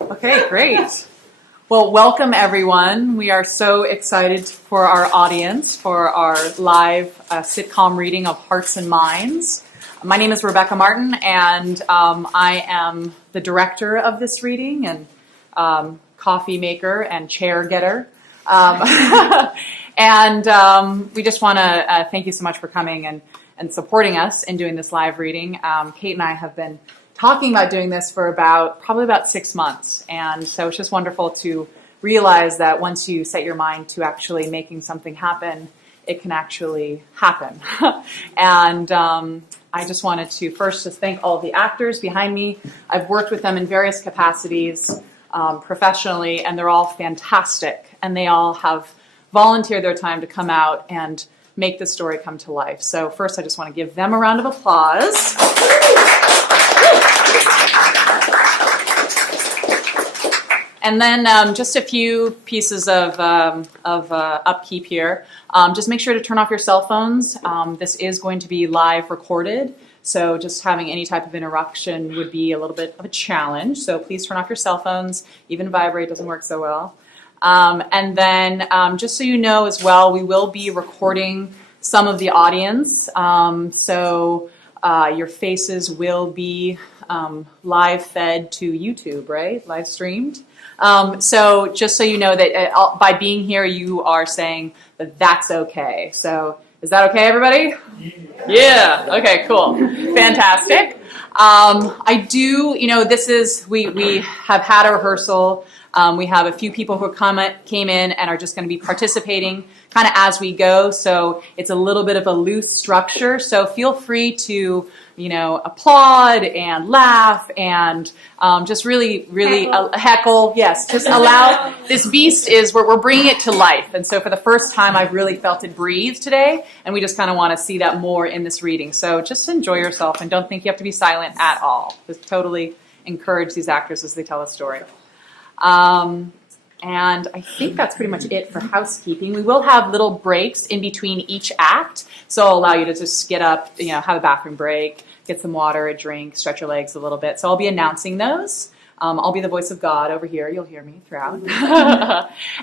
Okay, great. Well, welcome everyone. We are so excited for our audience for our live sitcom reading of Hearts and Minds. My name is Rebecca Martin, and I am the director of this reading and coffee maker and chair getter. And we just want to thank you so much for coming and supporting us in doing this live reading. Kate and I have been talking about doing this for probably about 6 months. And so it's just wonderful to realize that once you set your mind to actually making something happen, it can actually happen. And I just wanted to first just thank all of the actors behind me. I've worked with them in various capacities professionally, and they're all fantastic. And they all have volunteered their time to come out and make the story come to life. So first, I just want to give them a round of applause. And then just a few pieces of upkeep here. Just make sure to turn off your cell phones. This is going to be live recorded, so just having any type of interruption would be a little bit of a challenge. So please turn off your cell phones. Even vibrate doesn't work so well. And then just so you know as well, we will be recording some of the audience. So your faces will be live fed to YouTube, right? Live streamed. So just so you know that by being here, you are saying that that's okay. So is that okay, everybody? Yeah. Okay, cool. Fantastic. I do, we have had a rehearsal. We have a few people who came in and are just going to be participating kind of as we go. So it's a little bit of a loose structure. So feel free to, applaud and laugh and just really heckle. Yes, just allow. This beast we're bringing it to life. And so for the first time, I've really felt it breathe today. And we just kind of want to see that more in this reading. So just enjoy yourself and don't think you have to be silent at all. Just totally encourage these actors as they tell a story. And I think that's pretty much it for housekeeping. We will have little breaks in between each act, so I'll allow you to just get up, have a bathroom break, get some water, a drink, stretch your legs a little bit. So I'll be announcing those. I'll be the voice of God over here. You'll hear me throughout.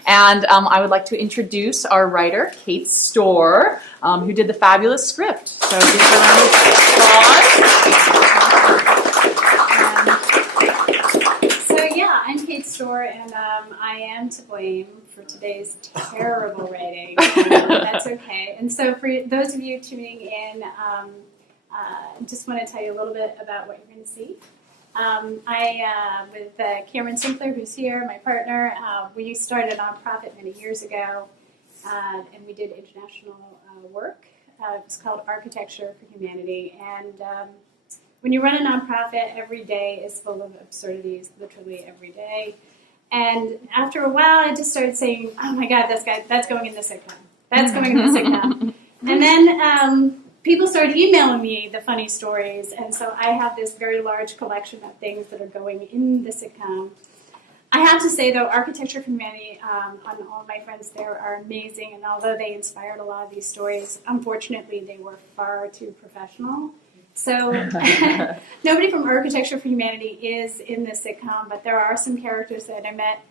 And I would like to introduce our writer, Kate Stohr, who did the fabulous script. So give her a round of applause. I'm Kate Stohr, and I am to blame for today's terrible writing. That's okay. And so for those of you tuning in, just want to tell you a little bit about what you're going to see. With Cameron Sinclair, who's here, my partner, we started a nonprofit many years ago, and we did international work. It was called Architecture for Humanity, and when you run a nonprofit, every day is full of absurdities, literally every day. And after a while, I just started saying, oh my God, that's going in the sitcom. That's going in the sitcom. And then people started emailing me the funny stories. And so I have this very large collection of things that are going in the sitcom. I have to say, though, Architecture for Humanity, on all of my friends there are amazing. And although they inspired a lot of these stories, unfortunately, they were far too professional. So nobody from Architecture for Humanity is in this sitcom, but there are some characters that I met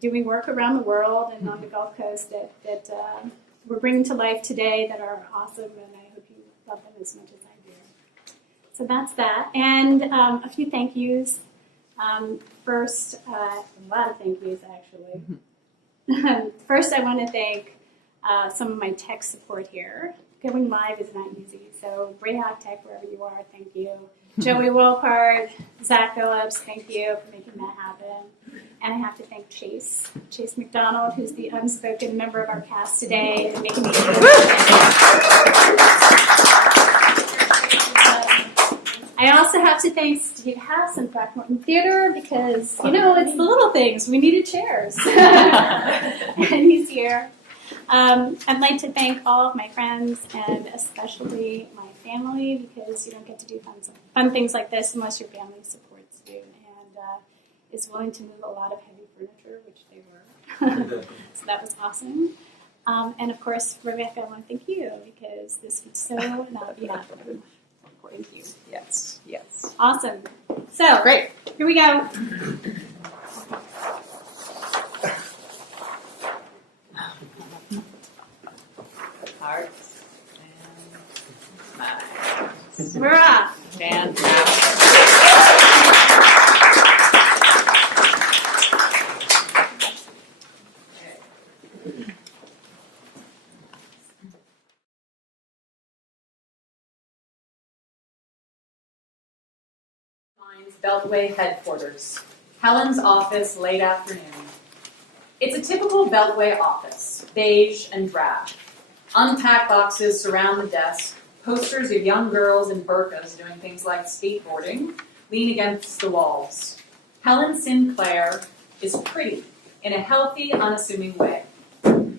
doing work around the world and on the Gulf Coast that we're bringing to life today that are awesome, and I hope you love them as much as I do. So that's that. And a few thank yous. First, a lot of thank yous, actually. First, I want to thank some of my tech support here. Going live is not easy, so Greyhawk Tech, wherever you are, thank you. Joey Wolpard, Zach Phillips, thank you for making that happen. And I have to thank Chase McDonald, who's the unspoken member of our cast today, and making me I also have to thank Steve Hass and Throckmorton Theater because, it's the little things. We needed chairs. And he's here. I'd like to thank all of my friends and especially my family because you don't get to do fun things like this unless your family supports you and is willing to move a lot of heavy furniture, which they were. So that was awesome. And of course, Rebecca, I want to thank you because this would so not be happening. Thank you. Yes. Awesome. So, great. Here we go. Hurrah! Fantastic. Beltway headquarters. Helen's office, late afternoon. It's a typical Beltway office, beige and drab. Unpacked boxes surround the desk. Posters of young girls in burqas doing things like skateboarding lean against the walls. Helen Sinclair is pretty in a healthy, unassuming way.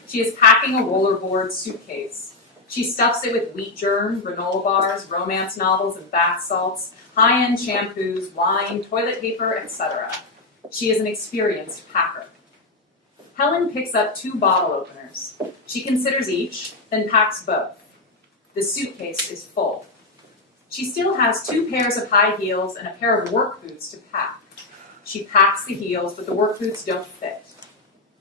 She is packing a rollerboard suitcase. She stuffs it with wheat germ, granola bars, romance novels, and bath salts, high-end shampoos, wine, toilet paper, etc. She is an experienced packer. Helen picks up 2 bottle openers. She considers each, then packs both. The suitcase is full. She still has 2 pairs of high heels and a pair of work boots to pack. She packs the heels, but the work boots don't fit.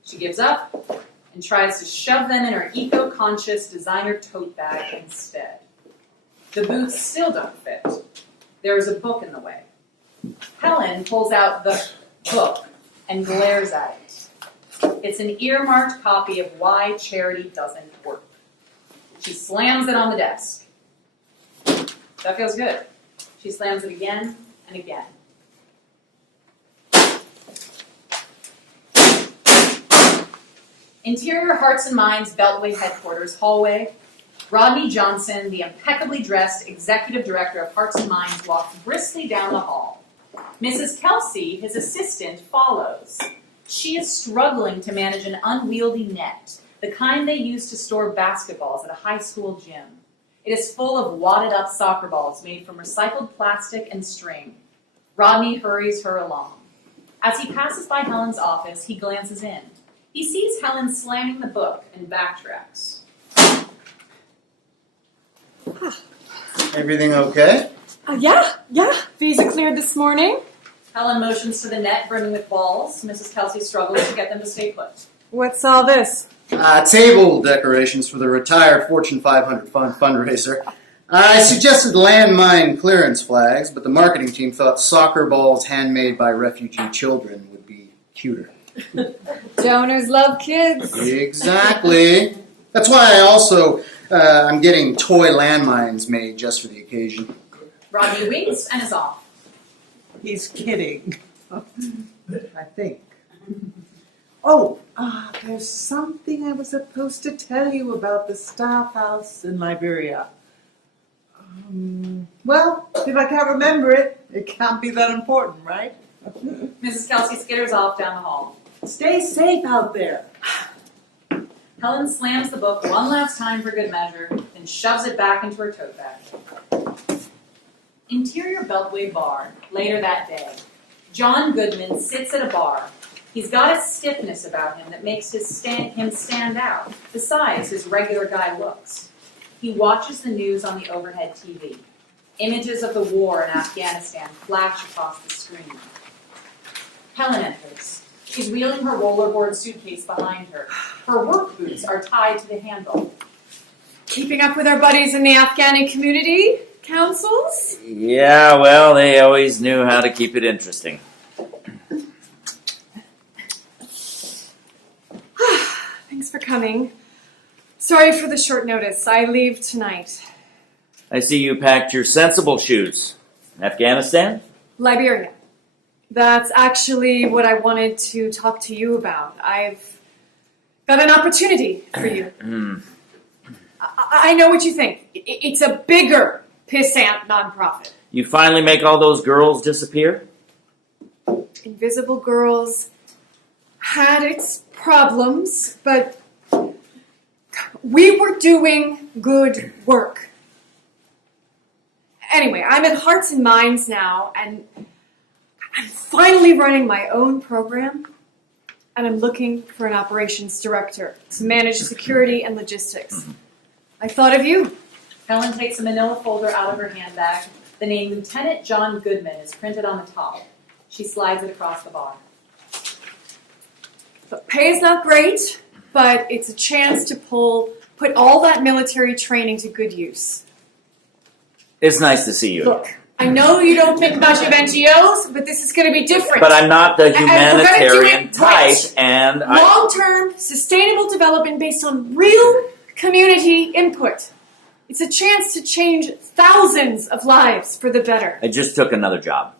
She gives up and tries to shove them in her eco-conscious designer tote bag instead. The boots still don't fit. There is a book in the way. Helen pulls out the book and glares at it. It's an earmarked copy of Why Charity Doesn't Work. She slams it on the desk. That feels good. She slams it again and again. Interior Hearts and Minds Beltway headquarters hallway. Rodney Johnson, the impeccably dressed executive director of Hearts and Minds, walks briskly down the hall. Mrs. Kelsey, his assistant, follows. She is struggling to manage an unwieldy net, the kind they use to store basketballs at a high school gym. It is full of wadded up soccer balls made from recycled plastic and string. Rodney hurries her along. As he passes by Helen's office, he glances in. He sees Helen slamming the book and backtracks. Everything okay? Yeah. Visa cleared this morning. Helen motions to the net brimming with balls. Mrs. Kelsey struggles to get them to stay put. What's all this? Table decorations for the retired Fortune 500 fundraiser. I suggested landmine clearance flags, but the marketing team thought soccer balls handmade by refugee children would be cuter. Donors love kids. Exactly. That's why I also I'm getting toy landmines made just for the occasion. Rodney winks and is off. He's kidding. I think. Oh, there's something I was supposed to tell you about the staff house in Liberia. Well, if I can't remember it, it can't be that important, right? Mrs. Kelsey skitters off down the hall. Stay safe out there. Helen slams the book one last time for good measure, then shoves it back into her tote bag. Interior Beltway bar, later that day. John Goodman sits at a bar. He's got a stiffness about him that makes him stand out, besides his regular guy looks. He watches the news on the overhead TV. Images of the war in Afghanistan flash across the screen. Helen enters. She's wheeling her rollerboard suitcase behind her. Her work boots are tied to the handle. Keeping up with our buddies in the Afghani community councils? Yeah, well, they always knew how to keep it interesting. Thanks for coming. Sorry for the short notice. I leave tonight. I see you packed your sensible shoes. Afghanistan? Liberia. That's actually what I wanted to talk to you about. I've got an opportunity for you. I know what you think. It's a bigger pissant nonprofit. You finally make all those girls disappear? Invisible Girls had its problems, but we were doing good work. Anyway, I'm at Hearts and Minds now, and I'm finally running my own program, and I'm looking for an operations director to manage security and logistics. I thought of you. Helen takes a manila folder out of her handbag. The name Lieutenant John Goodman is printed on the top. She slides it across the bar. The pay is not great, but it's a chance to put all that military training to good use. It's nice to see you. Look, I know you don't think much of NGOs, but this is going to be different. But I'm not the And we're gonna do humanitarian it type, right. and Long-term, sustainable development based on real community input. It's a chance to change thousands of lives for the better. I just took another job.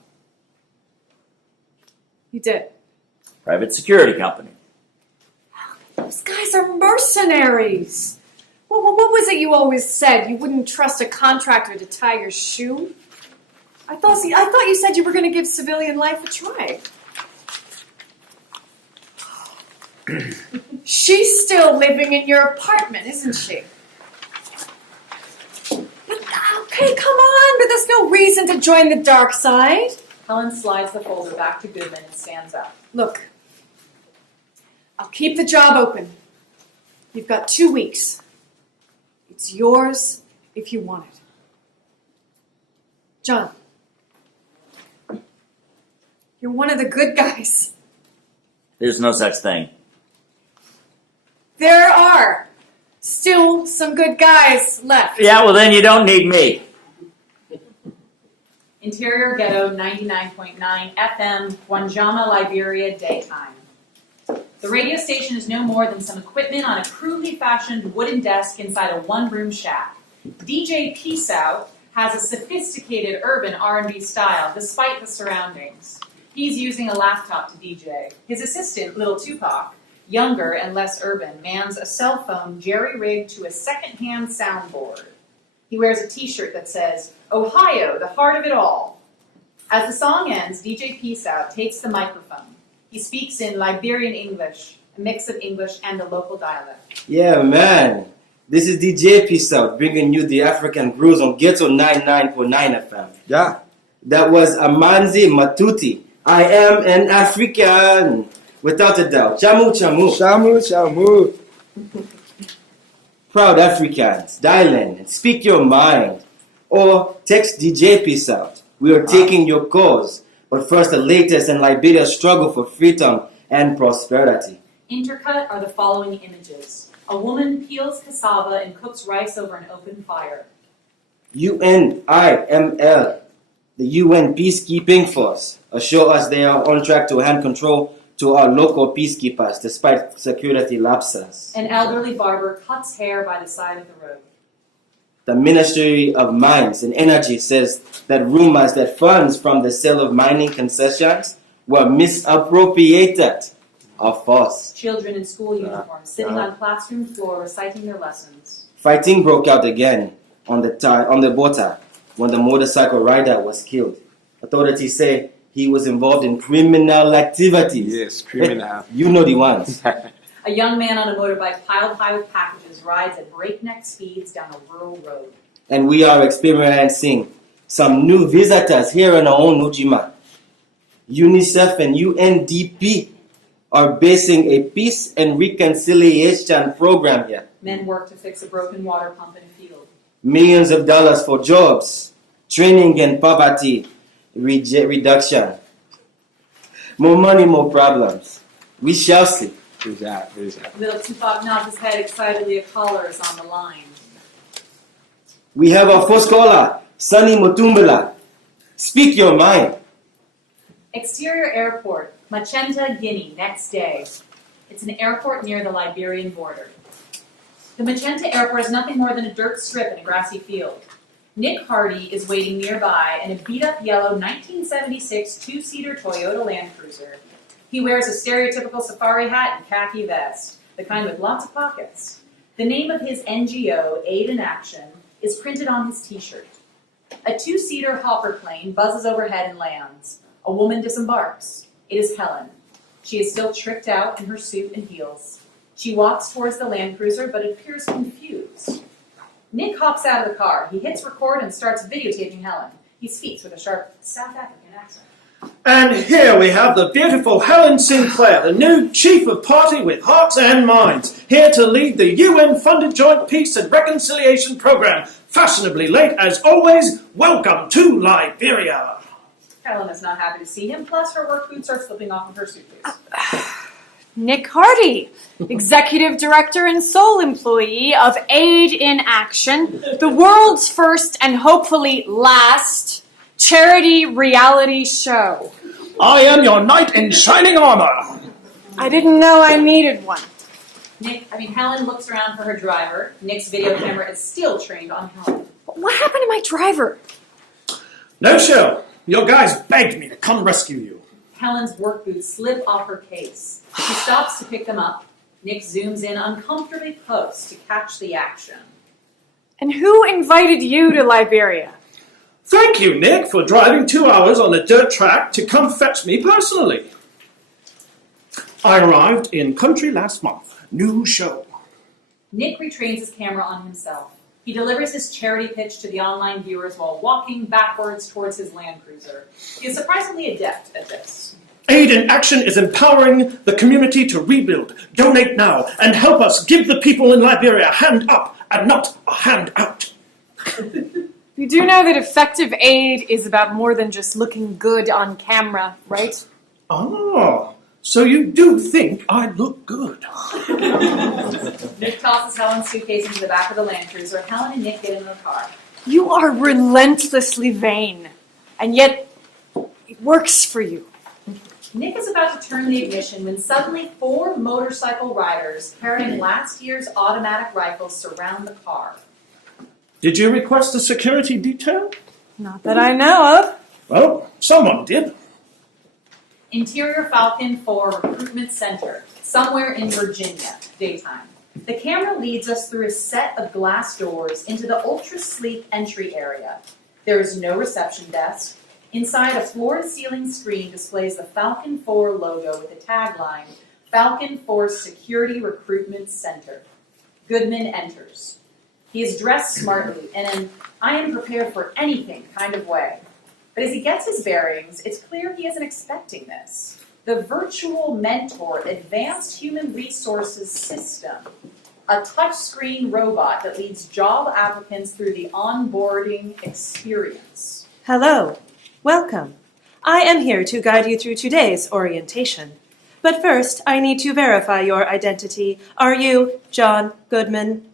You did. Private security company. Those guys are mercenaries. What was it you always said? You wouldn't trust a contractor to tie your shoe? I thought you said you were going to give civilian life a try. She's still living in your apartment, isn't she? But, okay, come on, but there's no reason to join the dark side. Helen slides the folder back to Goodman and stands up. Look, I'll keep the job open. You've got 2 weeks. It's yours if you want it. John, you're one of the good guys. There's no such thing. There are still some good guys left. Yeah, well then you don't need me. Interior Ghetto 99.9 FM, Guanjama, Liberia, daytime. The radio station is no more than some equipment on a crudely fashioned wooden desk inside a one-room shack. DJ Peace Out has a sophisticated urban R&B style despite the surroundings. He's using a laptop to DJ. His assistant, Little Tupac, younger and less urban, mans a cell phone jerry-rigged to a second-hand soundboard. He wears a t-shirt that says, "Ohio, the heart of it all." As the song ends, DJ Peace Out takes the microphone. He speaks in Liberian English, a mix of English and the local dialect. Yeah, man. This is DJ Peace Out, bringing you the African grooves on Ghetto 99.9 FM. Yeah. That was Amanzi Matuti. I am an African. Without a doubt. Chamu Chamu. Shamu, shamu. Proud Africans, dial in and speak your mind. Or text DJ Peace Out. We are taking your calls. But first, the latest in Liberia's struggle for freedom and prosperity. Intercut are the following images. A woman peels cassava and cooks rice over an open fire. UNIML, the UN Peacekeeping Force, assure us they are on track to hand control to our local peacekeepers despite security lapses. An elderly barber cuts hair by the side of the road. The Ministry of Mines and Energy says that rumors that funds from the sale of mining concessions were misappropriated are false. Children in school uniforms sitting on classroom floor reciting their lessons. Fighting broke out again on the border when the motorcycle rider was killed. Authorities say he was involved in criminal activities. Yes, criminal. You know the ones. A young man on a motorbike piled high with packages rides at breakneck speeds down a rural road. And we are experiencing some new visitors here in our own Ujima. UNICEF and UNDP are basing a peace and reconciliation program here. Men work to fix a broken water pump in a field. Millions of dollars for jobs, training and poverty reduction. More money, more problems. We shall see. Who's that? Who's that? Little Tupac nods his head excitedly. A caller is on the line. We have our first caller, Sunny Mutumbula. Speak your mind. Exterior airport, Machenta, Guinea, next day. It's an airport near the Liberian border. The Machenta airport is nothing more than a dirt strip in a grassy field. Nick Hardy is waiting nearby in a beat-up yellow 1976 two-seater Toyota Land Cruiser. He wears a stereotypical safari hat and khaki vest, the kind with lots of pockets. The name of his NGO, Aid in Action, is printed on his t-shirt. A two-seater hopper plane buzzes overhead and lands. A woman disembarks. It is Helen. She is still tricked out in her suit and heels. She walks towards the Land Cruiser, but appears confused. Nick hops out of the car. He hits record and starts videotaping Helen. He speaks with a sharp South African accent. And here we have the beautiful Helen Sinclair, the new Chief of Party with Hearts and Minds, here to lead the UN-funded Joint Peace and Reconciliation Programme. Fashionably late as always, welcome to Liberia. Helen is not happy to see him, plus her work boots are slipping off of her suitcase. Nick Hardy, Executive Director and sole employee of Aid in Action, the world's first and hopefully last charity reality show. I am your knight in shining armor. I didn't know I needed one. Helen looks around for her driver. Nick's video camera is still trained on Helen. What happened to my driver? No show. Your guys begged me to come rescue you. Helen's work boots slip off her case. She stops to pick them up. Nick zooms in uncomfortably close to catch the action. And who invited you to Liberia? Thank you, Nick, for driving 2 hours on a dirt track to come fetch me personally. I arrived in country last month. New show. Nick retrains his camera on himself. He delivers his charity pitch to the online viewers while walking backwards towards his Land Cruiser. He is surprisingly adept at this. Aid in Action is empowering the community to rebuild. Donate now and help us give the people in Liberia a hand up and not a hand out. You do know that effective aid is about more than just looking good on camera, right? Ah, so you do think I look good. Nick tosses Helen's suitcase into the back of the Land Cruiser. Helen and Nick get in the car. You are relentlessly vain, and yet it works for you. Nick is about to turn the ignition when suddenly 4 motorcycle riders carrying last year's automatic rifles surround the car. Did you request a security detail? Not that I know of. Well, someone did. Interior Falcon 4 Recruitment Center, somewhere in Virginia, daytime. The camera leads us through a set of glass doors into the ultra-sleek entry area. There is no reception desk. Inside, a floor-to-ceiling screen displays the Falcon 4 logo with the tagline, Falcon 4 Security Recruitment Center. Goodman enters. He is dressed smartly in an I am prepared for anything kind of way. But as he gets his bearings, it's clear he isn't expecting this. The Virtual Mentor Advanced Human Resources System, a touchscreen robot that leads job applicants through the onboarding experience. Hello. Welcome. I am here to guide you through today's orientation. But first, I need to verify your identity. Are you John Goodman?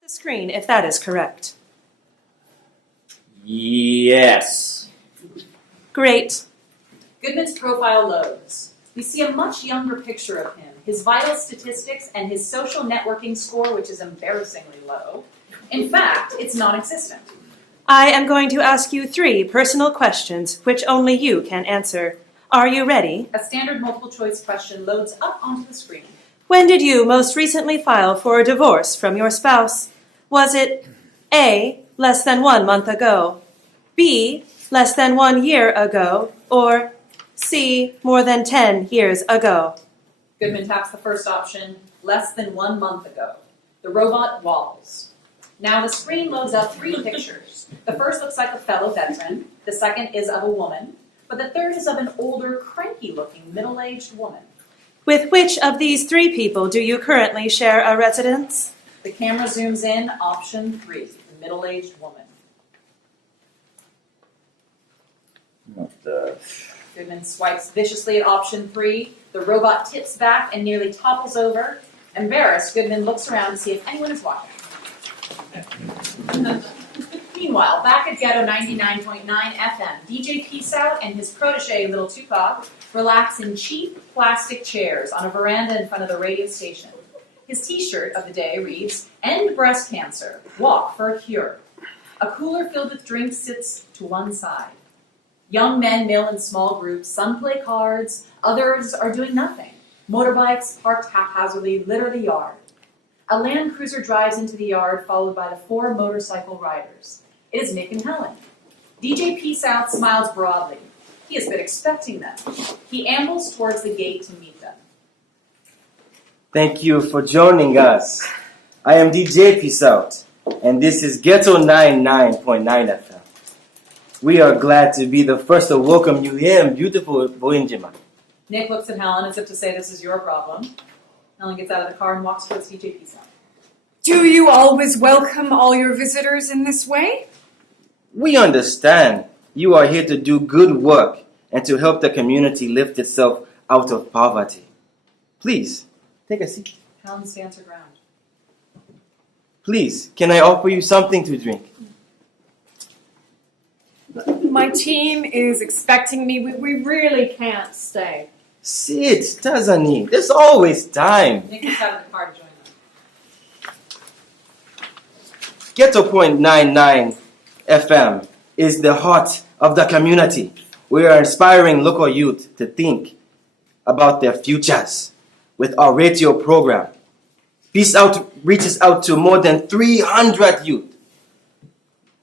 The screen, if that is correct. Yes. Great. Goodman's profile loads. We see a much younger picture of him, his vital statistics, and his social networking score, which is embarrassingly low. In fact, it's non-existent. I am going to ask you 3 personal questions, which only you can answer. Are you ready? A standard multiple-choice question loads up onto the screen. When did you most recently file for a divorce from your spouse? Was it A, less than 1 month ago, B, less than 1 year ago, or C, more than 10 years ago? Goodman taps the first option, less than 1 month ago. The robot wobbles. Now the screen loads up 3 pictures. The first looks like a fellow veteran, the second is of a woman, but the third is of an older, cranky-looking, middle-aged woman. With which of these 3 people do you currently share a residence? The camera zooms in, option 3, the middle-aged woman. What the? Goodman swipes viciously at option 3. The robot tips back and nearly topples over. Embarrassed, Goodman looks around to see if anyone is watching. Meanwhile, back at Ghetto 99.9 FM, DJ Peace Out and his protege, Little Tupac, relax in cheap plastic chairs on a veranda in front of the radio station. His t-shirt of the day reads, End breast cancer, walk for a cure. A cooler filled with drinks sits to one side. Young men mill in small groups, some play cards, others are doing nothing. Motorbikes parked haphazardly litter the yard. A Land Cruiser drives into the yard, followed by the 4 motorcycle riders. It is Nick and Helen. DJ Peace Out smiles broadly. He has been expecting them. He ambles towards the gate to meet them. Thank you for joining us. I am DJ Peace Out, and this is Ghetto 99.9 FM. We are glad to be the first to welcome you here in beautiful Boinjima. Nick looks at Helen as if to say this is your problem. Helen gets out of the car and walks towards DJ Peace Out. Do you always welcome all your visitors in this way? We understand. You are here to do good work and to help the community lift itself out of poverty. Please, take a seat. Helen stands her ground. Please, can I offer you something to drink? My team is expecting me. We really can't stay. Sit, Tazani. There's always time. Nick is out of the car to join them. Ghetto Point 99 FM is the heart of the community. We are inspiring local youth to think about their futures with our radio program. Peace Out reaches out to more than 300 youth.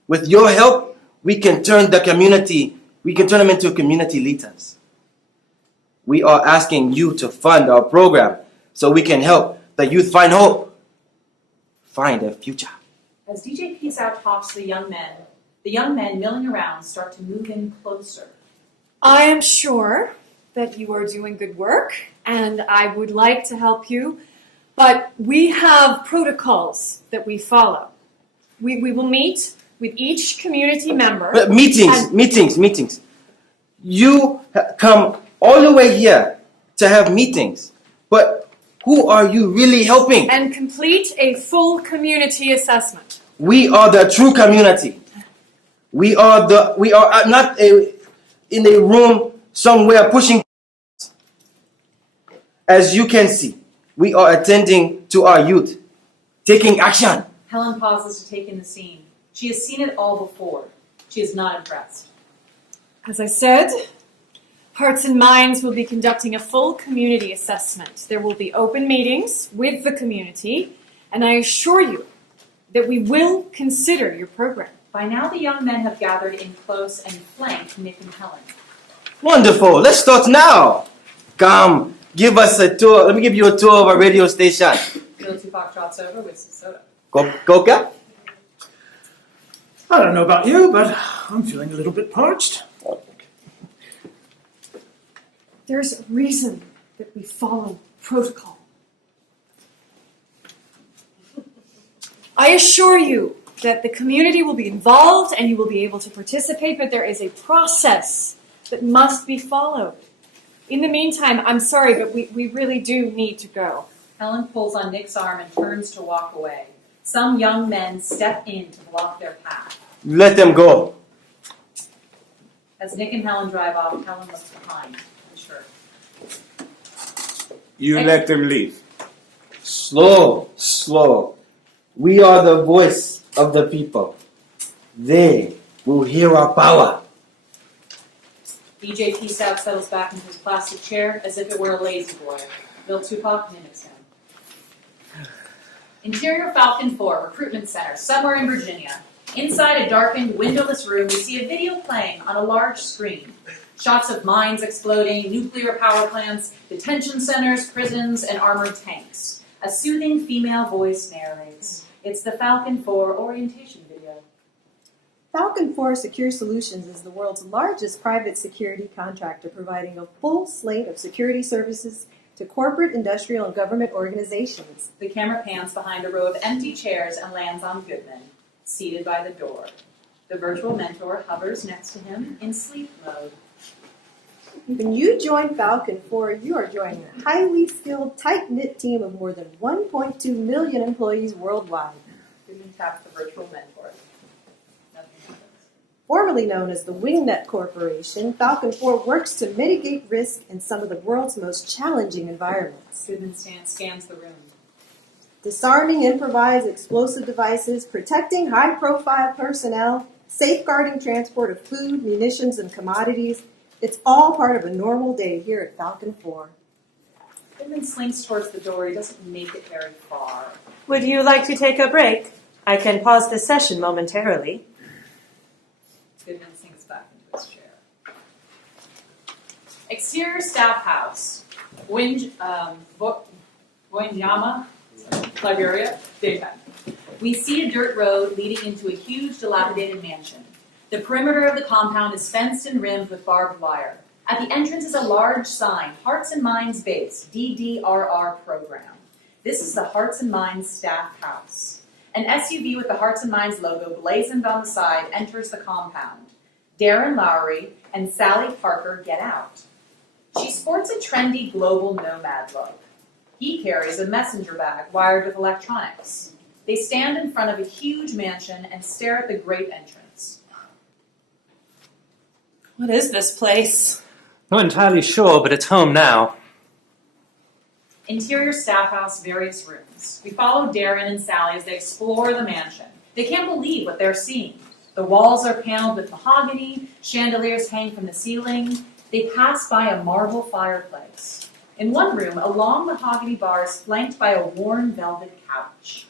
With your help, we can turn them into community leaders. We are asking you to fund our program so we can help the youth find hope, find a future. As DJ Peace Out talks to the young men milling around start to move in closer. I am sure that you are doing good work, and I would like to help you, but we have protocols that we follow. We will meet with each community member. Meetings. You come all the way here to have meetings, but who are you really helping? And complete a full community assessment. We are the true community. We are not in a room somewhere pushing. As you can see, we are attending to our youth, taking action. Helen pauses to take in the scene. She has seen it all before. She is not impressed. As I said, Hearts and Minds will be conducting a full community assessment. There will be open meetings with the community, and I assure you that we will consider your program. By now, the young men have gathered in close and flanked Nick and Helen. Wonderful. Let's start now. Come, give us a tour. Let me give you a tour of our radio station. Bill Tupac trots over with some soda. Coca? I don't know about you, but I'm feeling a little bit parched. There's a reason that we follow protocol. I assure you that the community will be involved and you will be able to participate, but there is a process that must be followed. In the meantime, I'm sorry, but we really do need to go. Helen pulls on Nick's arm and turns to walk away. Some young men step in to block their path. Let them go. As Nick and Helen drive off, Helen looks behind. Sure. You let them leave. Slow. We are the voice of the people. They will hear our power. DJ Peace Out settles back into his plastic chair as if it were a lazy boy. Bill Tupac mimics him. Interior Falcon 4 Recruitment Center, somewhere in Virginia. Inside a darkened, windowless room, we see a video playing on a large screen. Shots of mines exploding, nuclear power plants, detention centers, prisons, and armored tanks. A soothing female voice narrates. It's the Falcon 4 orientation video. Falcon 4 Secure Solutions is the world's largest private security contractor, providing a full slate of security services to corporate, industrial, and government organizations. The camera pans behind a row of empty chairs and lands on Goodman, seated by the door. The virtual mentor hovers next to him in sleep mode. When you join Falcon 4, you are joining a highly skilled, tight-knit team of more than 1.2 million employees worldwide. Goodman taps the virtual mentor. Nothing happens. Formerly known as the Wingnet Corporation, Falcon 4 works to mitigate risk in some of the world's most challenging environments. Goodman scans the room. Disarming improvised explosive devices, protecting high-profile personnel, safeguarding transport of food, munitions, and commodities. It's all part of a normal day here at Falcon 4. Goodman slinks towards the door. He doesn't make it very far. Would you like to take a break? I can pause the session momentarily. Goodman sinks back into his chair. Exterior staff house. Wanyama, Liberia, daytime. We see a dirt road leading into a huge dilapidated mansion. The perimeter of the compound is fenced and rimmed with barbed wire. At the entrance is a large sign, Hearts and Minds Base, DDRR program. This is the Hearts and Minds staff house. An SUV with the Hearts and Minds logo blazoned on the side enters the compound. Darren Lowry and Sally Parker get out. She sports a trendy global nomad look. He carries a messenger bag wired with electronics. They stand in front of a huge mansion and stare at the great entrance. What is this place? Not entirely sure, but it's home now. Interior staff house, various rooms. We follow Darren and Sally as they explore the mansion. They can't believe what they're seeing. The walls are paneled with mahogany, chandeliers hang from the ceiling. They pass by a marble fireplace. In one room, a long mahogany bar is flanked by a worn velvet couch.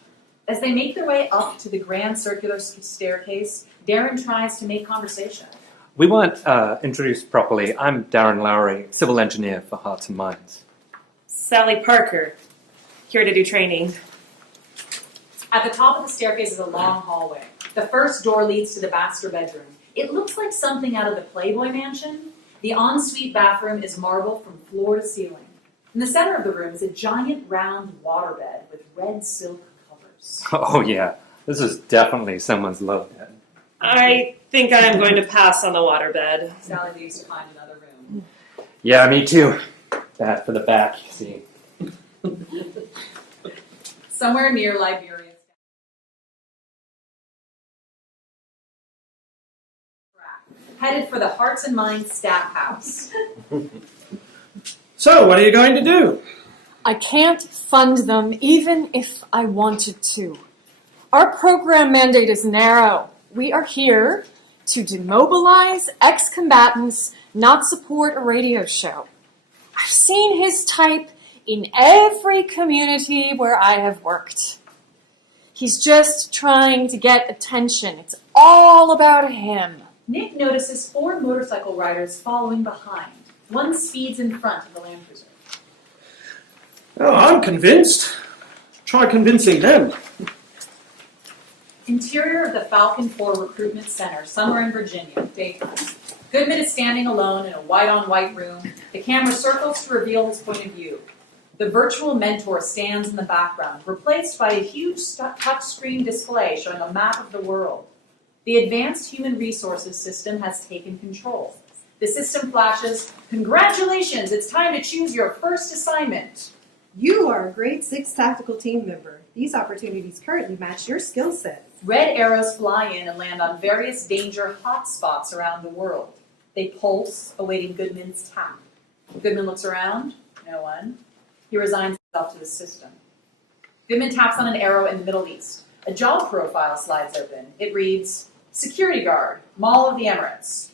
As they make their way up to the grand circular staircase, Darren tries to make conversation. We weren't introduced properly. I'm Darren Lowry, civil engineer for Hearts and Minds. Sally Parker, here to do training. At the top of the staircase is a long hallway. The first door leads to the master bedroom. It looks like something out of the Playboy Mansion. The ensuite bathroom is marble from floor to ceiling. In the center of the room is a giant round waterbed with red silk covers. Oh yeah, this is definitely someone's love bed. I think I am going to pass on the waterbed. Sally leaves to find another room. Yeah, me too. Bad for the back, you see. Somewhere near Liberia. Headed for the Hearts and Minds staff house. So, what are you going to do? I can't fund them even if I wanted to. Our program mandate is narrow. We are here to demobilize ex-combatants, not support a radio show. I've seen his type in every community where I have worked. He's just trying to get attention. It's all about him. Nick notices 4 motorcycle riders following behind. One speeds in front of the Land Cruiser. Oh, I'm convinced. Try convincing them. Interior of the Falcon 4 Recruitment Center, somewhere in Virginia, daytime. Goodman is standing alone in a white-on-white room. The camera circles to reveal his point of view. The virtual mentor stands in the background, replaced by a huge touchscreen display showing a map of the world. The Advanced Human Resources System has taken control. The system flashes, "Congratulations, it's time to choose your first assignment." You are a grade 6 tactical team member. These opportunities currently match your skill set. Red arrows fly in and land on various danger hotspots around the world. They pulse, awaiting Goodman's tap. Goodman looks around. No one. He resigns himself to the system. Goodman taps on an arrow in the Middle East. A job profile slides open. It reads, "Security Guard, Mall of the Emirates."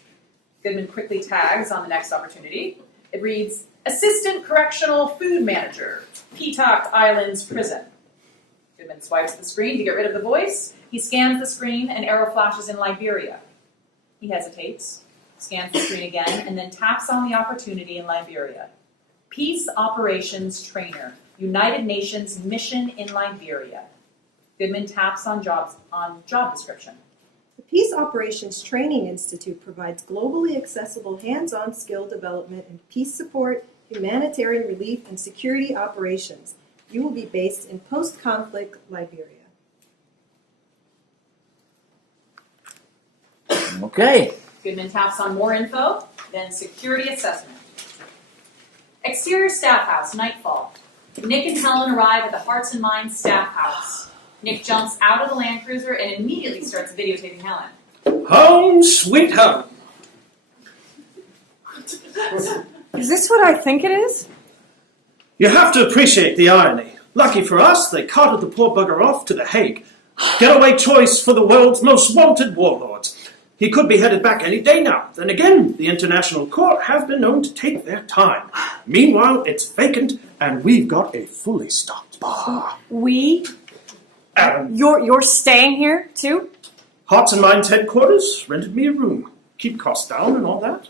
Goodman quickly tags on the next opportunity. It reads, "Assistant Correctional Food Manager, Peacock Islands Prison." Goodman swipes the screen to get rid of the voice. He scans the screen, and arrow flashes in Liberia. He hesitates, scans the screen again, and then taps on the opportunity in Liberia. Peace Operations Trainer, United Nations Mission in Liberia. Goodman taps on job description. The Peace Operations Training Institute provides globally accessible hands-on skill development in peace support, humanitarian relief, and security operations. You will be based in post-conflict Liberia. Okay. Goodman taps on more info, then security assessment. Exterior staff house, nightfall. Nick and Helen arrive at the Hearts and Minds staff house. Nick jumps out of the Land Cruiser and immediately starts videotaping Helen. Home sweet home. Is this what I think it is? You have to appreciate the irony. Lucky for us, they carted the poor bugger off to The Hague. Getaway choice for the world's most wanted warlords. He could be headed back any day now. Then again, the International Court have been known to take their time. Meanwhile, it's vacant, and we've got a fully stocked bar. We? You're staying here, too? Hearts and Minds headquarters rented me a room. Keep costs down and all that.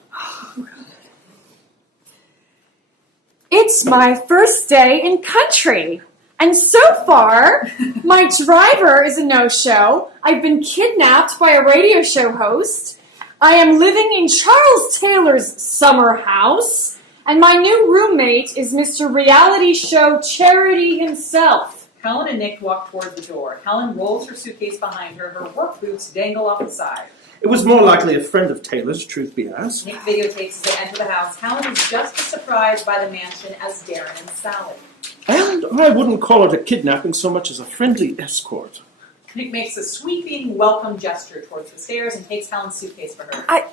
It's my first day in country. And so far, my driver is a no-show. I've been kidnapped by a radio show host. I am living in Charles Taylor's summer house. And my new roommate is Mr. Reality Show Charity himself. Helen and Nick walk toward the door. Helen rolls her suitcase behind her. Her work boots dangle off the side. It was more likely a friend of Taylor's, truth be asked. Nick videotapes as they enter the house. Helen is just as surprised by the mansion as Darren and Sally. And I wouldn't call it a kidnapping so much as a friendly escort. Nick makes a sweeping welcome gesture towards the stairs and takes Helen's suitcase for her.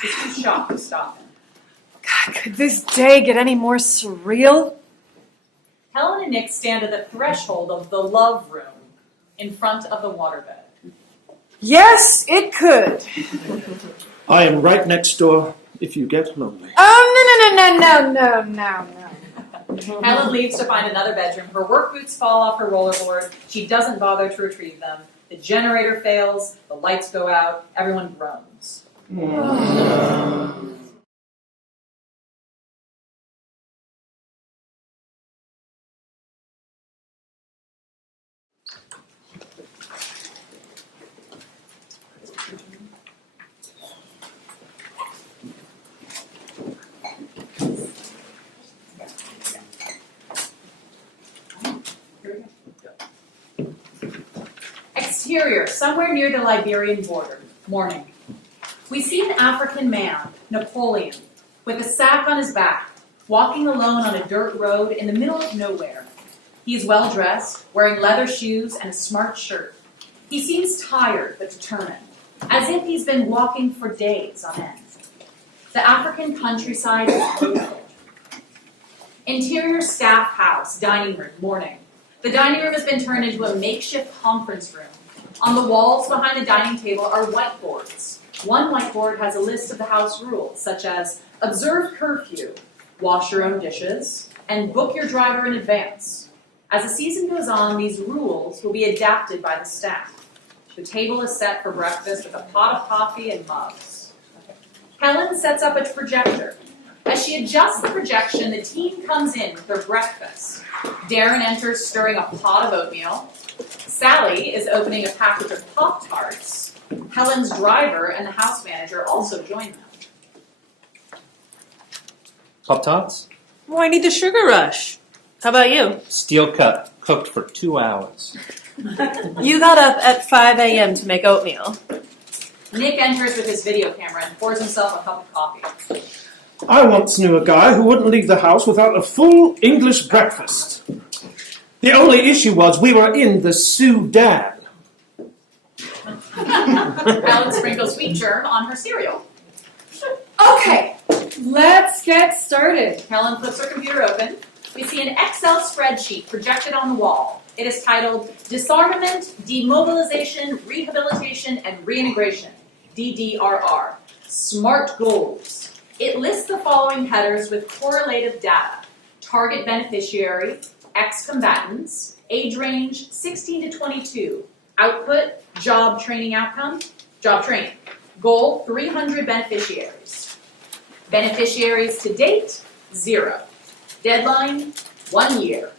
She's too shocked to stop him. God, could this day get any more surreal? Helen and Nick stand at the threshold of the love room in front of the waterbed. Yes, it could. I am right next door if you get lonely. Oh, no. Helen leaves to find another bedroom. Her work boots fall off her rollerboard. She doesn't bother to retrieve them. The generator fails. The lights go out. Everyone groans. Exterior, somewhere near the Liberian border. Morning. We see an African man, Napoleon, with a sack on his back, walking alone on a dirt road in the middle of nowhere. He is well dressed, wearing leather shoes and a smart shirt. He seems tired but determined, as if he's been walking for days on end. The African countryside is beautiful. Interior staff house, dining room, morning. The dining room has been turned into a makeshift conference room. On the walls behind the dining table are whiteboards. One whiteboard has a list of the house rules, such as observe curfew, wash your own dishes, and book your driver in advance. As the season goes on, these rules will be adapted by the staff. The table is set for breakfast with a pot of coffee and mugs. Helen sets up a projector. As she adjusts the projection, the team comes in with their breakfast. Darren enters stirring a pot of oatmeal. Sally is opening a package of Pop-Tarts. Helen's driver and the house manager also join them. Pop-Tarts? Oh, I need the sugar rush. How about you? Steel cut, cooked for 2 hours. You got up at 5 a.m. to make oatmeal. Nick enters with his video camera and pours himself a cup of coffee. I once knew a guy who wouldn't leave the house without a full English breakfast. The only issue was we were in the Sudan. Helen sprinkles wheat germ on her cereal. Okay, let's get started. Helen flips her computer open. We see an Excel spreadsheet projected on the wall. It is titled Disarmament, Demobilization, Rehabilitation, and Reintegration, DDRR. SMART Goals. It lists the following headers with correlative data. Target beneficiary, ex-combatants, age range 16 to 22, output, job training outcome, job training. Goal, 300 beneficiaries. Beneficiaries to date, 0. Deadline, 1 year.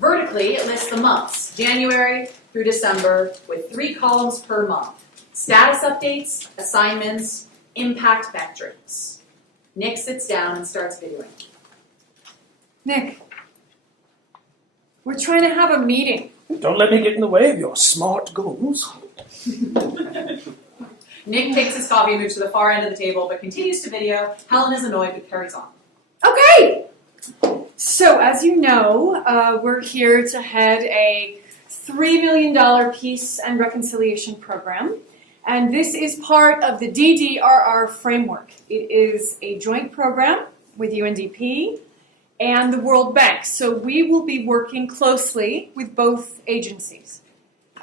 Vertically, it lists the months, January through December, with 3 columns per month. Status updates, assignments, impact metrics. Nick sits down and starts videoing. Nick, we're trying to have a meeting. Don't let me get in the way of your SMART goals. Nick takes his coffee and moves to the far end of the table, but continues to video. Helen is annoyed, but carries on. Okay! So, as you know, we're here to head a $3 million peace and reconciliation program. And this is part of the DDRR framework. It is a joint program with UNDP and the World Bank. So we will be working closely with both agencies.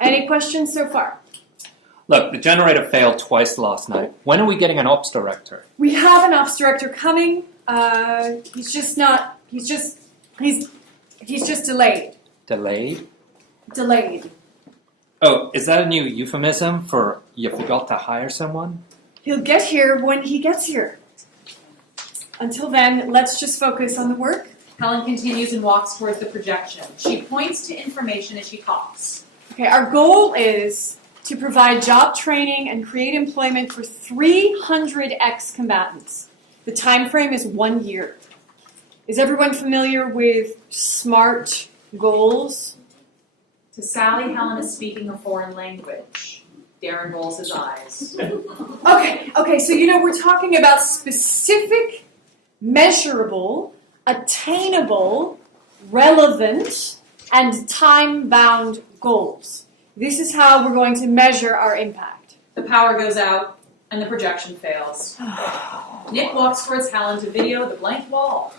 Any questions so far? Look, the generator failed twice last night. When are we getting an ops director? We have an ops director coming. He's just delayed. Delayed? Delayed. Oh, is that a new euphemism for you forgot to hire someone? He'll get here when he gets here. Until then, let's just focus on the work. Helen continues and walks towards the projection. She points to information as she talks. Okay, our goal is to provide job training and create employment for 300 ex-combatants. The time frame is 1 year. Is everyone familiar with SMART goals? To Sally, Helen is speaking a foreign language. Darren rolls his eyes. Okay, so we're talking about specific, measurable, attainable, relevant, and time-bound goals. This is how we're going to measure our impact. The power goes out, and the projection fails. Nick walks towards Helen to video the blank wall.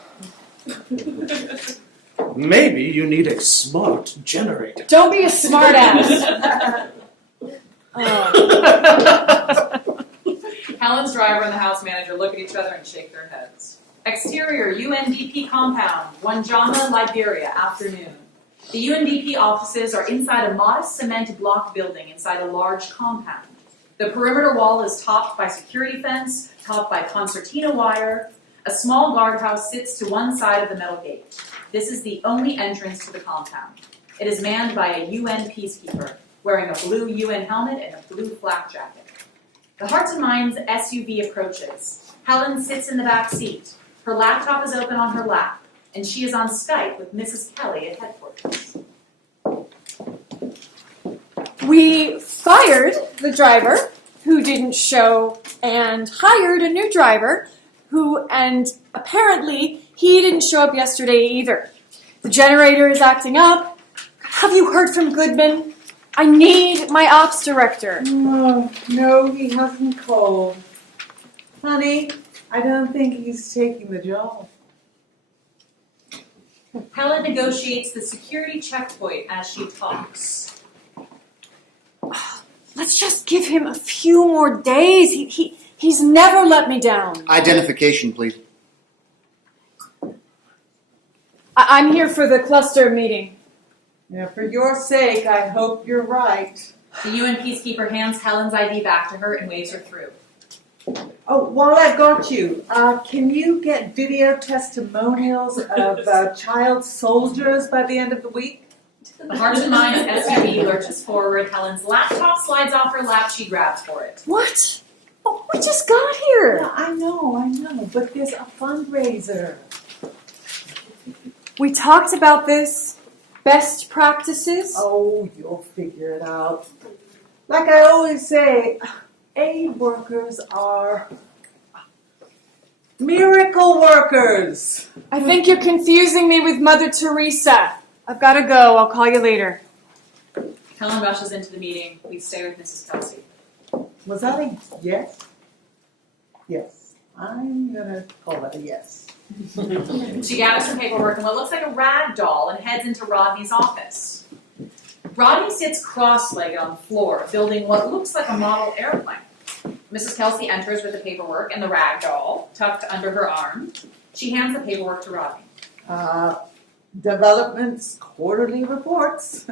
Maybe you need a smart generator. Don't be a smartass. Helen's driver and the house manager look at each other and shake their heads. Exterior UNDP compound, Wanjama, Liberia, afternoon. The UNDP offices are inside a modest cement block building inside a large compound. The perimeter wall is topped by security fence, topped by concertina wire. A small guardhouse sits to one side of the metal gate. This is the only entrance to the compound. It is manned by a UN peacekeeper, wearing a blue UN helmet and a blue flak jacket. The Hearts and Minds SUV approaches. Helen sits in the back seat. Her laptop is open on her lap, and she is on Skype with Mrs. Kelly at headquarters. We fired the driver who didn't show and hired a new driver and apparently he didn't show up yesterday either. The generator is acting up. Have you heard from Goodman? I need my ops director. Oh, no, he hasn't called. Honey, I don't think he's taking the job. Helen negotiates the security checkpoint as she talks. Let's just give him a few more days. He's never let me down. Identification, please. I'm here for the cluster meeting. Yeah, for your sake, I hope you're right. The UN peacekeeper hands Helen's ID back to her and waves her through. Oh, while I've got you, can you get video testimonials of child soldiers by the end of the week? The Hearts and Minds SUV lurches forward. Helen's laptop slides off her lap. She grabs for it. What? Oh, we just got here. Yeah, I know, but there's a fundraiser. We talked about this. Best practices. Oh, you'll figure it out. Like I always say, aid workers are miracle workers. I think you're confusing me with Mother Teresa. I've got to go. I'll call you later. Helen rushes into the meeting. We stay with Mrs. Kelsey. Was that a yes? Yes. I'm going to call that a yes. She gathers her paperwork and what looks like a rag doll and heads into Rodney's office. Rodney sits cross-legged on the floor, building what looks like a model airplane. Mrs. Kelsey enters with the paperwork and the rag doll tucked under her arm. She hands the paperwork to Rodney. Development's quarterly reports.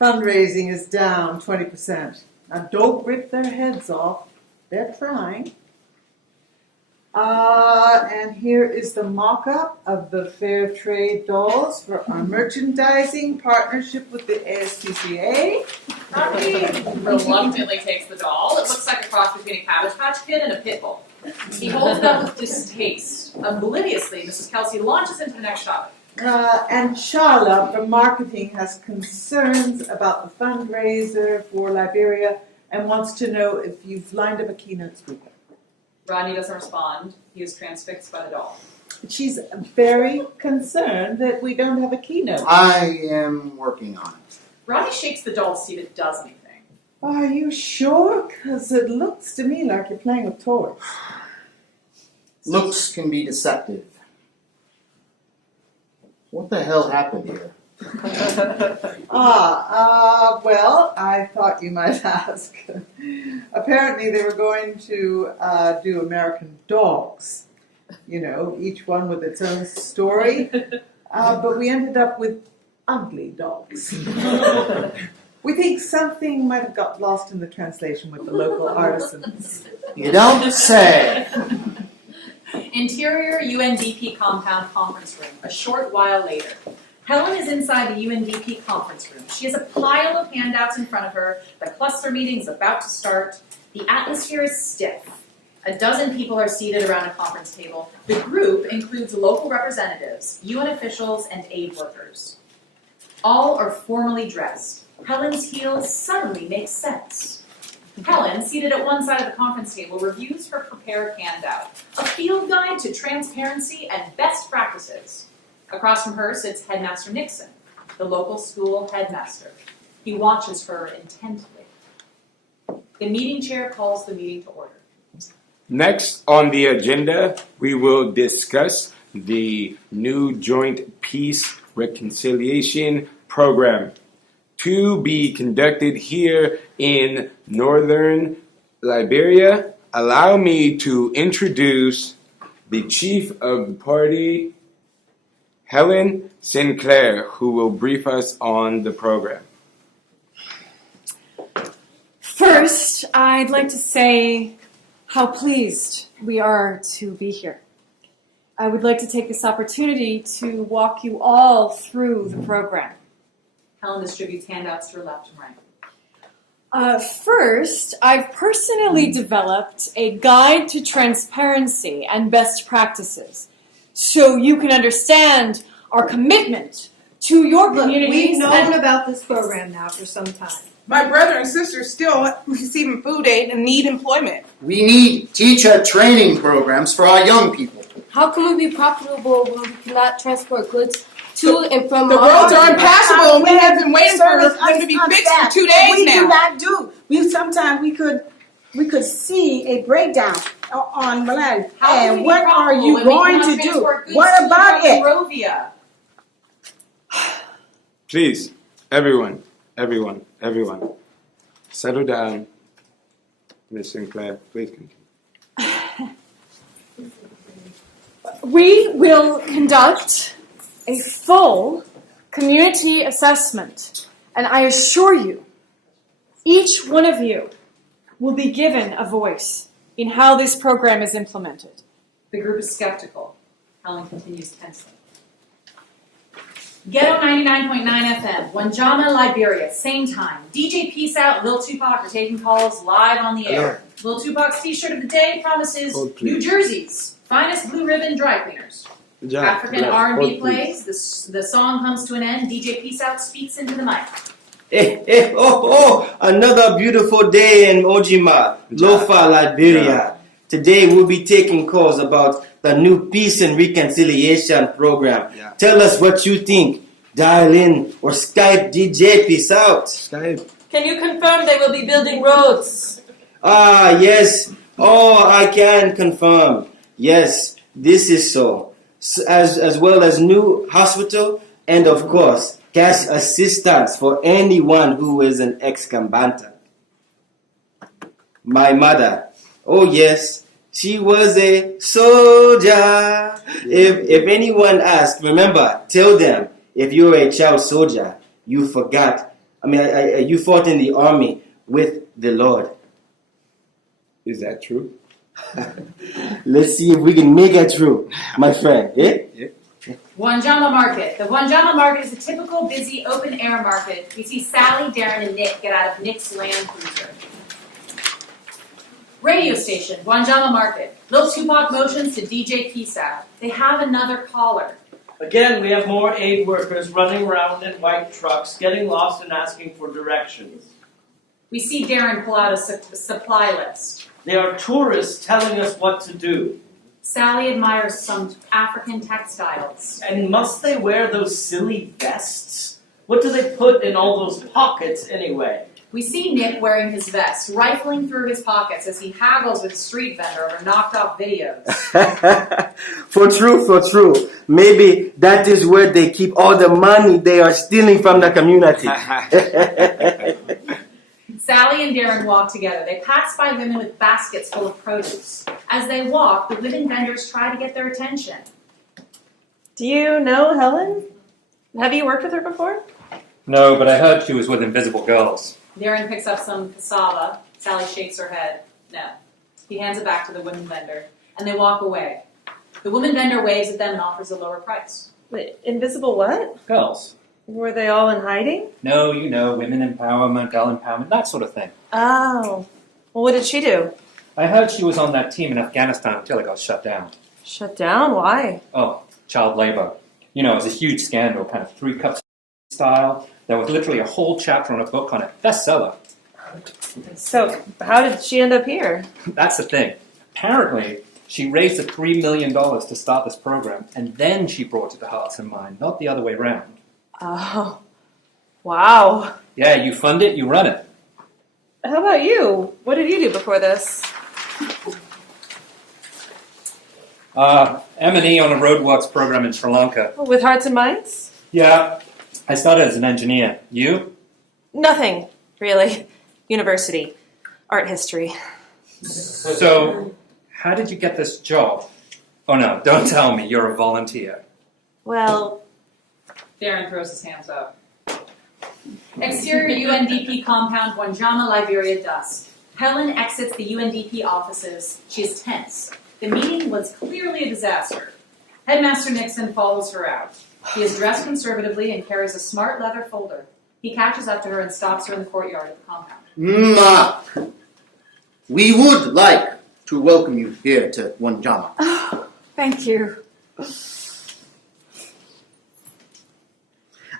Fundraising is down 20%. Now don't rip their heads off. They're trying. And here is the mock-up of the Fair Trade dolls for our merchandising partnership with the ASPCA. Rodney reluctantly takes the doll. It looks like a cross between a Cabbage Patch Kid and a pit bull. He holds it up with distaste. Obliviously, Mrs. Kelsey launches into the next topic. And Charla from marketing has concerns about the fundraiser for Liberia and wants to know if you've lined up a keynote speaker. Rodney doesn't respond. He is transfixed by the doll. She's very concerned that we don't have a keynote. I am working on it. Rodney shakes the doll to see if it does anything. Are you sure? Because it looks to me like you're playing with toys. Looks can be deceptive. What the hell happened here? Well, I thought you might ask. Apparently they were going to do American dogs, you know, each one with its own story, but we ended up with ugly dogs. We think something might have got lost in the translation with the local artisans. You don't say. Interior UNDP compound conference room. A short while later. Helen is inside the UNDP conference room. She has a pile of handouts in front of her. The cluster meeting is about to start. The atmosphere is stiff. A dozen people are seated around a conference table. The group includes local representatives, UN officials, and aid workers. All are formally dressed. Helen's heels suddenly make sense. Helen, seated at one side of the conference table, reviews her prepared handout, a field guide to transparency and best practices. Across from her sits Headmaster Nixon, the local school headmaster. He watches her intently. The meeting chair calls the meeting to order. Next on the agenda, we will discuss the new Joint Peace Reconciliation Program to be conducted here in Northern Liberia. Allow me to introduce the chief of the party, Helen Sinclair, who will brief us on the program. First, I'd like to say how pleased we are to be here. I would like to take this opportunity to walk you all through the program. Helen distributes handouts to her left and right. First, I've personally developed a guide to transparency and best practices so you can understand our commitment to your Look, communities. we've known about this program now for some time. My brother and sister still receiving food aid and need employment. We need teacher training programs for our young people. How can we be profitable when we cannot transport goods to and from The our roads are impassable and we have been waiting for them to be fixed for 2 days we now. do not do. Sometimes we could see a breakdown on land. And what are you going to do? What about it? Monrovia? Please, everyone, settle down. Ms. Sinclair, please continue. We will conduct a full community assessment, and I assure you, each one of you will be given a voice in how this program is implemented. The group is skeptical. Helen continues tensely. Ghetto 99.9 FM, Wanjama, Liberia, same time. DJ Peace Out, Lil Tupac are taking calls live on the air. Lil Tupac's t-shirt of the day promises New Jersey's finest blue ribbon dry cleaners. African R&B plays, the song comes to an end, DJ Peace Out speaks into the mic. Another beautiful day in Ojima, Lofa, Liberia. Today we'll be taking calls about the new Peace and Reconciliation Program. Tell us what you think. Dial in or Skype DJ Peace Out. Skype. Can you confirm they will be building roads? Yes. I can confirm. Yes, this is so. As well as new hospital and of course cash assistance for anyone who is an ex-combatant. My mother, yes, she was a soldier. If anyone asks, remember, tell them if you're a child soldier, you forgot. You fought in the army with the Lord. Is that true? Let's see if we can make it true, my friend. Wanjama Market. The Wanjama Market is a typical busy open-air market. We see Sally, Darren, and Nick get out of Nick's Land Cruiser. Radio station, Wanjama Market. Lil Tupac motions to DJ Peace Out. They have another caller. Again, we have more aid workers running around in white trucks, getting lost and asking for directions. We see Darren pull out a supply list. They are tourists telling us what to do. Sally admires some African textiles. And must they wear those silly vests? What do they put in all those pockets anyway? We see Nick wearing his vest, rifling through his pockets as he haggles with a street vendor over knocked-off videos. For true. Maybe that is where they keep all the money they are stealing from the community. Sally and Darren walk together. They pass by women with baskets full of produce. As they walk, the women vendors try to get their attention. Do you know Helen? Have you worked with her before? No, but I heard she was with Invisible Girls. Darren picks up some cassava. Sally shakes her head. No. He hands it back to the woman vendor, and they walk away. The woman vendor waves at them and offers a lower price. Wait, invisible what? Girls. Were they all in hiding? No, women empowerment, girl empowerment, that sort of thing. Oh. Well, what did she do? I heard she was on that team in Afghanistan until it got shut down. Shut down? Why? Oh, child labor. It was a huge scandal, kind of 3 cups style. There was literally a whole chapter on a book on it. Bestseller. So, how did she end up here? That's the thing. Apparently, she raised the $3 million to start this program, and then she brought it to Hearts and Mind, not the other way around. Oh, wow. Yeah, you fund it, you run it. How about you? What did you do before this? M&E on a roadworks program in Sri Lanka. With Hearts and Minds? Yeah, I started as an engineer. You? Nothing, really. University. Art history. So, how did you get this job? Oh no, don't tell me you're a volunteer. Well, Darren throws his hands up. Exterior UNDP compound, Wanjama, Liberia, dusk. Helen exits the UNDP offices. She is tense. The meeting was clearly a disaster. Headmaster Nixon follows her out. He is dressed conservatively and carries a smart leather folder. He catches up to her and stops her in the courtyard of the compound. Ma, we would like to welcome you here to Wanjama. Oh, thank you.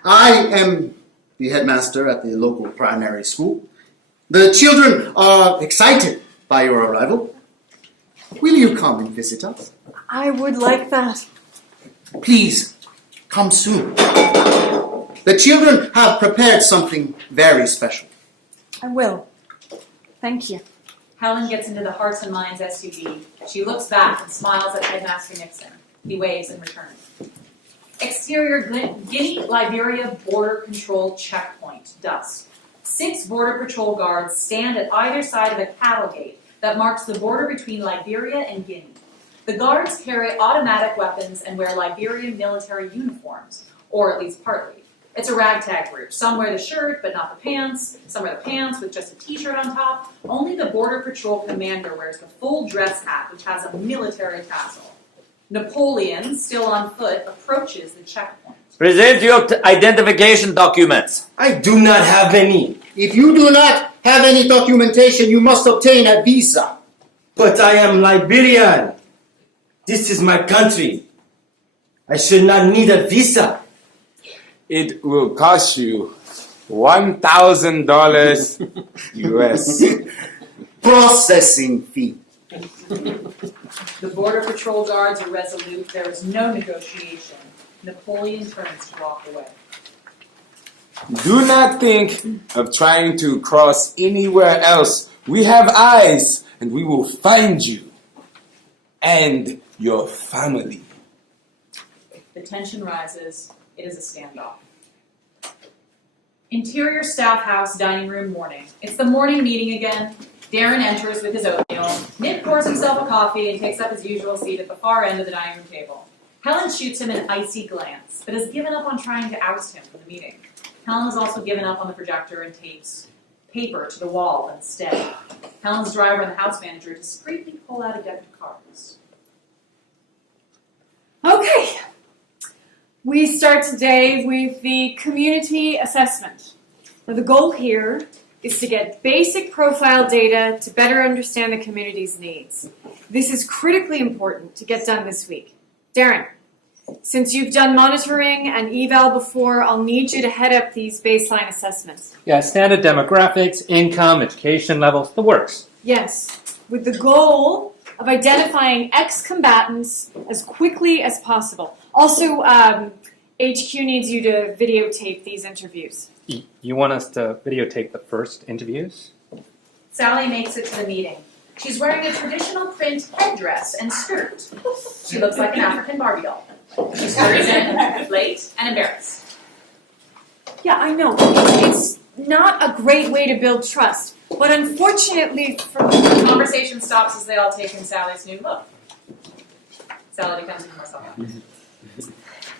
I am the headmaster at the local primary school. The children are excited by your arrival. Will you come and visit us? I would like that. Please, come soon. The children have prepared something very special. I will. Thank you. Helen gets into the Hearts and Minds SUV. She looks back and smiles at Headmaster Nixon. He waves in return. Exterior Guinea-Liberia border control checkpoint, dusk. 6 border patrol guards stand at either side of a cattle gate that marks the border between Liberia and Guinea. The guards carry automatic weapons and wear Liberian military uniforms, or at least partly. It's a ragtag group. Some wear the shirt, but not the pants. Some wear the pants with just a t-shirt on top. Only the Border Patrol commander wears the full dress hat, which has a military tassel. Napoleon, still on foot, approaches the checkpoint. Present your identification documents. I do not have any. If you do not have any documentation, you must obtain a visa. But I am Liberian. This is my country. I should not need a visa. It will cost you $1,000 US. Processing fee. The Border Patrol guards are resolute. There is no negotiation. Napoleon turns to walk away. Do not think of trying to cross anywhere else. We have eyes, and we will find you and your family. The tension rises. It is a standoff. Interior staff house, dining room, morning. It's the morning meeting again. Darren enters with his oatmeal. Nick pours himself a coffee and takes up his usual seat at the far end of the dining room table. Helen shoots him an icy glance, but has given up on trying to oust him from the meeting. Helen has also given up on the projector and tapes paper to the wall instead. Helen's driver and the house manager discreetly pull out a deck of cards. Okay. We start today with the community assessment. Now, the goal here is to get basic profile data to better understand the community's needs. This is critically important to get done this week. Darren, since you've done monitoring and eval before, I'll need you to head up these baseline assessments. Yeah, standard demographics, income, education levels, the works. Yes, with the goal of identifying ex-combatants as quickly as possible. Also, HQ needs you to videotape these interviews. You want us to videotape the first interviews? Sally makes it to the meeting. She's wearing a traditional print headdress and skirt. She looks like an African Barbie doll. She scurries in, late and embarrassed. Yeah, I know. It's not a great way to build trust. But unfortunately for The conversation stops as they all take in Sally's new look. Sally becomes more self-conscious.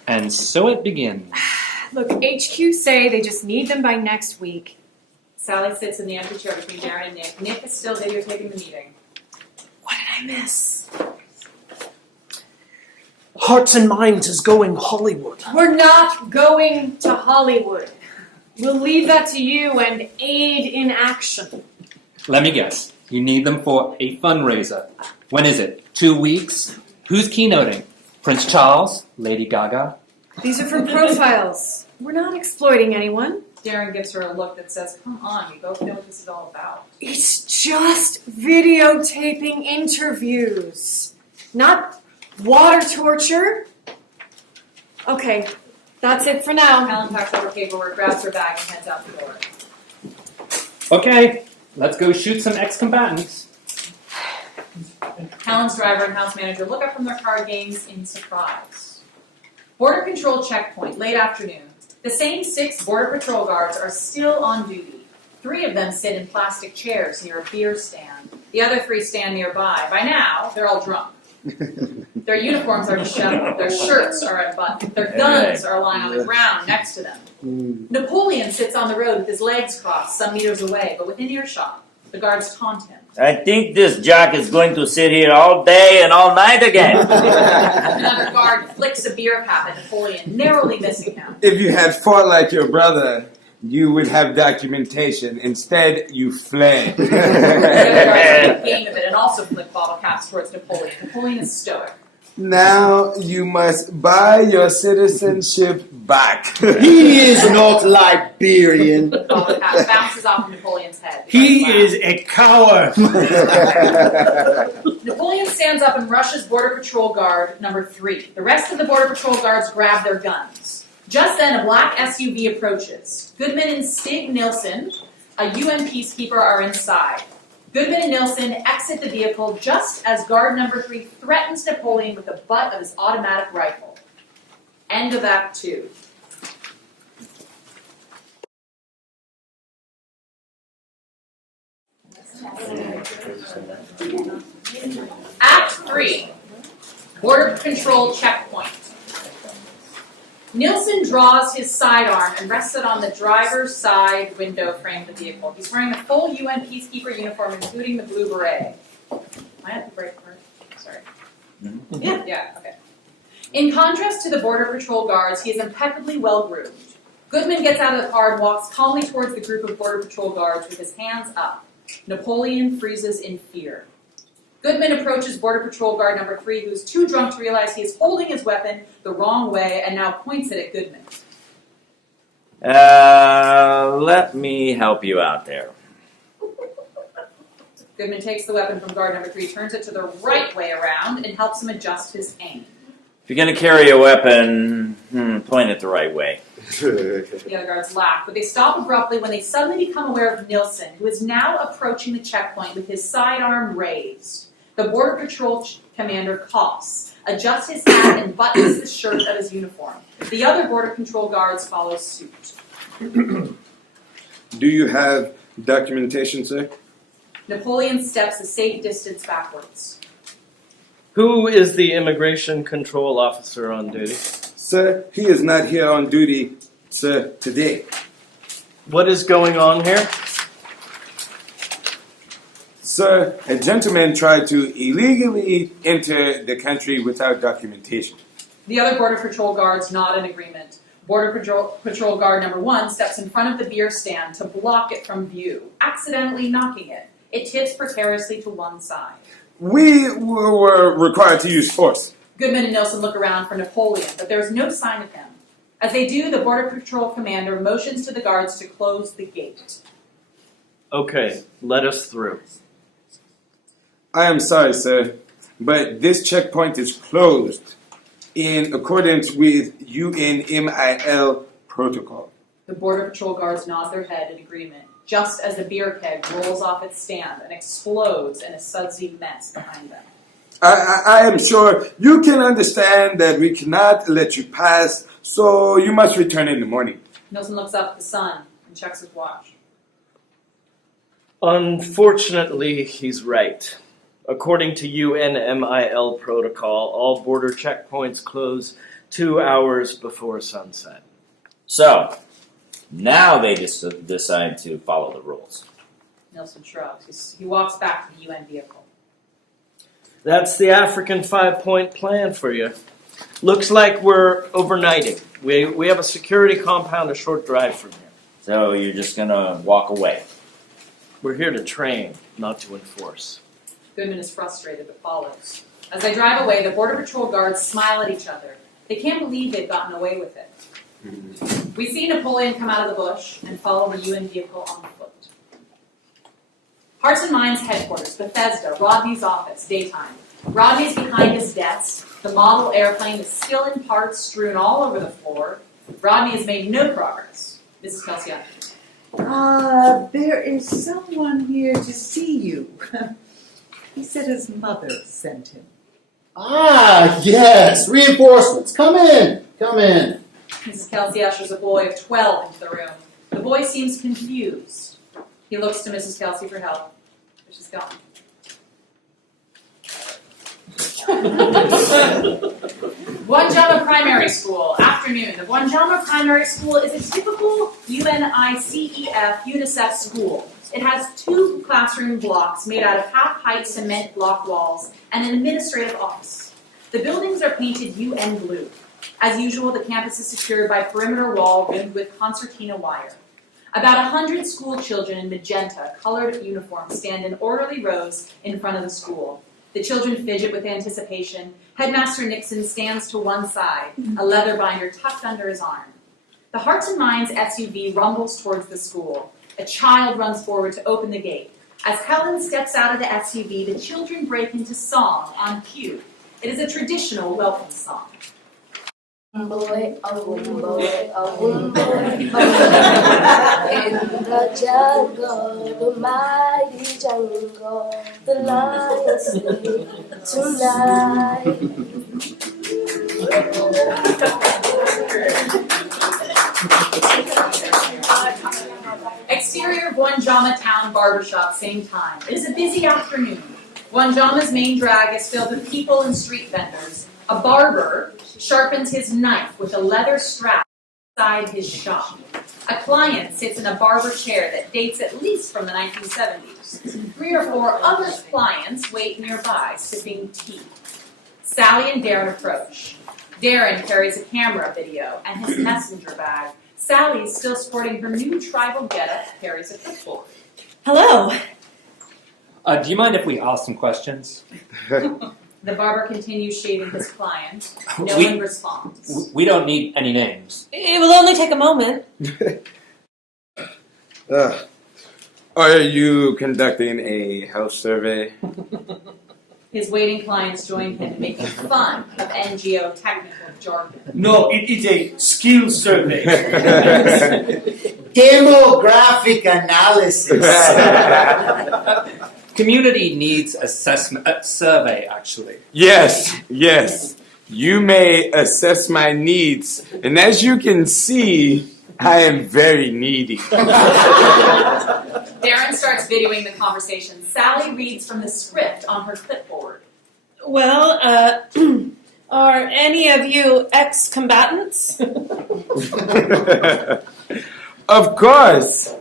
And so it begins. Look, HQ say they just need them by next week. Sally sits in the empty chair between Darren and Nick. Nick is still videotaping the meeting. What did I miss? Hearts and Minds is going Hollywood. We're not going to Hollywood. We'll leave that to you and aid in action. Let me guess. You need them for a fundraiser. When is it? 2 weeks? Who's keynoting? Prince Charles? Lady Gaga? These are for profiles. We're not exploiting anyone. Darren gives her a look that says, come on, we both know what this is all about. It's just videotaping interviews, not water torture. Okay, that's it for now. Helen packs up her paperwork, grabs her bag, and heads out the door. Okay, let's go shoot some ex-combatants. Helen's driver and house manager look up from their card games in surprise. Border control checkpoint, late afternoon. The same 6 Border Patrol guards are still on duty. 3 of them sit in plastic chairs near a beer stand. The other 3 stand nearby. By now, they're all drunk. Their uniforms are disheveled. Their shirts are unbuttoned. Their guns are lying on the ground next to them. Napoleon sits on the road with his legs crossed some meters away, but within earshot. The guards taunt him. I think this jock is going to sit here all day and all night again. Another guard flicks a beer cap at Napoleon, narrowly missing him. If you had fought like your brother, you would have documentation. Instead, you fled. The other guards make game of it and also flick bottle caps towards Napoleon. Napoleon is stoic. Now you must buy your citizenship back. He is not Liberian. Bottle cap bounces off of Napoleon's head. He is a coward. Napoleon stands up and rushes Border Patrol guard number 3. The rest of the Border Patrol guards grab their guns. Just then, a black SUV approaches. Goodman and Stig Nilsson, a UN peacekeeper, are inside. Goodman and Nilsson exit the vehicle just as guard number 3 threatens Napoleon with the butt of his automatic rifle. End of Act 2. Act 3. Border Control Checkpoint. Nilsson draws his sidearm and rests it on the driver's side window frame of the vehicle. He's wearing a full UN peacekeeper uniform, including the blue beret. I have to break first. Sorry. Yeah, okay. In contrast to the Border Patrol guards, he is impeccably well-groomed. Goodman gets out of the car and walks calmly towards the group of Border Patrol guards with his hands up. Napoleon freezes in fear. Goodman approaches Border Patrol guard number 3, who's too drunk to realize he is holding his weapon the wrong way and now points it at Goodman. Let me help you out there. Goodman takes the weapon from guard number 3, turns it to the right way around, and helps him adjust his aim. If you're going to carry a weapon, point it the right way. The other guards laugh, but they stop abruptly when they suddenly become aware of Nilsson, who is now approaching the checkpoint with his sidearm raised. The Border Patrol commander coughs, adjusts his hat, and buttons the shirt of his uniform. The other Border Control guards follow suit. Do you have documentation, sir? Napoleon steps a safe distance backwards. Who is the immigration control officer on duty? Sir, he is not here on duty, sir, today. What is going on here? Sir, a gentleman tried to illegally enter the country without documentation. The other Border Patrol guards nod in agreement. Border Patrol guard number 1 steps in front of the beer stand to block it from view, accidentally knocking it. It tips precariously to one side. We were required to use force. Goodman and Nilsson look around for Napoleon, but there is no sign of him. As they do, the Border Patrol commander motions to the guards to close the gate. Okay, let us through. I am sorry, sir, but this checkpoint is closed in accordance with UNMIL protocol. The Border Patrol guards nod their head in agreement, just as the beer keg rolls off its stand and explodes in a sudsy mess behind them. I am sure you can understand that we cannot let you pass, so you must return in the morning. Nilsson looks up at the sun and checks his watch. Unfortunately, he's right. According to UNMIL protocol, all border checkpoints close 2 hours before sunset. So, now they decide to follow the rules. Nilsson shrugs. He walks back to the UN vehicle. That's the African 5-point plan for you. Looks like we're overnighting. We have a security compound a short drive from here. So you're just going to walk away? We're here to train, not to enforce. Goodman is frustrated but follows. As they drive away, the Border Patrol guards smile at each other. They can't believe they've gotten away with it. We see Napoleon come out of the bush and follow the UN vehicle on foot. Hearts and Minds headquarters, Bethesda, Rodney's office, daytime. Rodney's behind his desk. The model airplane is still in parts strewn all over the floor. Rodney has made no progress. Mrs. Kelsey. There is someone here to see you. He said his mother sent him. Ah, yes, reinforcements. Come in, come in. Mrs. Kelsey ushers a boy of 12 into the room. The boy seems confused. He looks to Mrs. Kelsey for help, but she's gone. Wanjama Primary School, afternoon. The Wanjama Primary School is a typical UNICEF UNICEF school. It has 2 classroom blocks made out of half-height cement block walls and an administrative office. The buildings are painted UN blue. As usual, the campus is secured by perimeter wall rimmed with concertina wire. About 100 school children in magenta colored uniforms stand in orderly rows in front of the school. The children fidget with anticipation. Headmaster Nixon stands to one side, a leather binder tucked under his arm. The Hearts and Minds SUV rumbles towards the school. A child runs forward to open the gate. As Helen steps out of the SUV, the children break into song on cue. It is a traditional welcome song. Boy, oh boy, oh boy, in the jungle, the mighty jungle, the lions sleep tonight. Exterior Wanjama Town Barbershop, same time. It is a busy afternoon. Wanjama's main drag is filled with people and street vendors. A barber sharpens his knife with a leather strap inside his shop. A client sits in a barber chair that dates at least from the 1970s. 3 or 4 other clients wait nearby, sipping tea. Sally and Darren approach. Darren carries a camera video and his messenger bag. Sally, still sporting her new tribal getup, carries a clipboard. Hello. Do you mind if we ask some questions? The barber continues shaving his client. No We- one responds. We don't need any names. It will only take a moment. Are you conducting a health survey? His waiting clients join him, making fun of NGO technical jargon. No, it is a skill survey. Demographic analysis. Community needs assessment survey, actually. Yes, yes. You may assess my needs, and as you can see, I am very needy. Darren starts videoing the conversation. Sally reads from the script on her clipboard. Well, are any of you ex-combatants? Of course.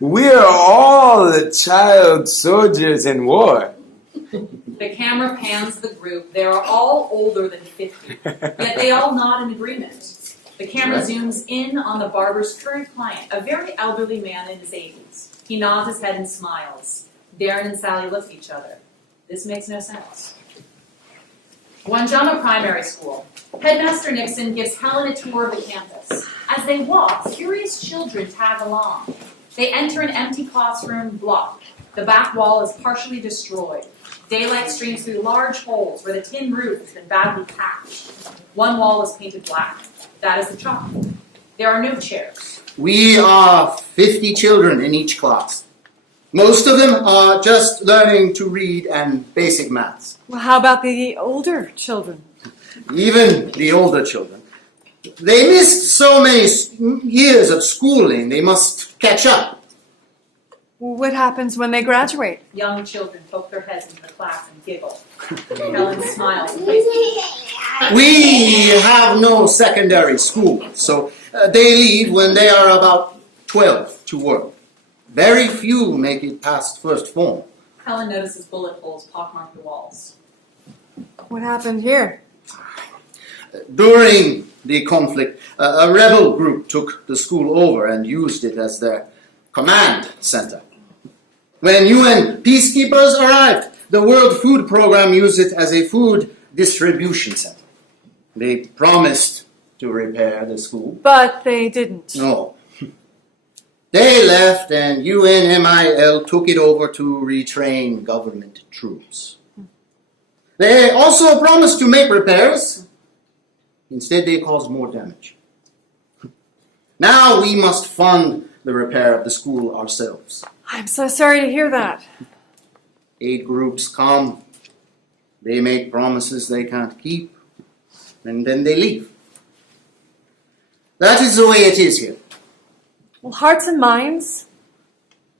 We are all child soldiers in war. The camera pans the group. They are all older than 50, yet they all nod in agreement. The camera zooms in on the barber's current client, a very elderly man in his 80s. He nods his head and smiles. Darren and Sally look at each other. This makes no sense. Wanjama Primary School. Headmaster Nixon gives Helen a tour of the campus. As they walk, curious children tag along. They enter an empty classroom block. The back wall is partially destroyed. Daylight streams through large holes where the tin roof has been badly patched. One wall is painted black. That is the chalk. There are no chairs. We are 50 children in each class. Most of them are just learning to read and basic maths. Well, how about the older children? Even the older children. They missed so many years of schooling, they must catch up. What happens when they graduate? Young children poke their heads into the class and giggle. Helen smiles and places. We have no secondary school, so they leave when they are about 12 to work. Very few make it past first form. Helen notices bullet holes pockmark the walls. What happened here? During the conflict, a rebel group took the school over and used it as their command center. When UN peacekeepers arrived, the World Food Program used it as a food distribution center. They promised to repair the school. But they didn't. No. They left and UNMIL took it over to retrain government troops. They also promised to make repairs. Instead, they caused more damage. Now we must fund the repair of the school ourselves. I'm so sorry to hear that. Aid groups come. They make promises they can't keep. And then they leave. That is the way it is here. Well, Hearts and Minds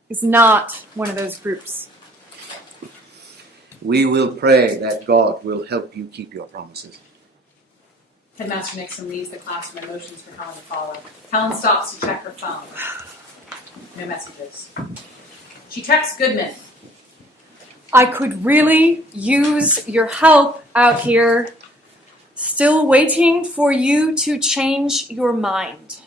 is not one of those groups. We will pray that God will help you keep your promises. Headmaster Nixon leaves the classroom and motions for Helen to follow. Helen stops to check her phone. No messages. She texts Goodman. I could really use your help out here. Still waiting for you to change your mind.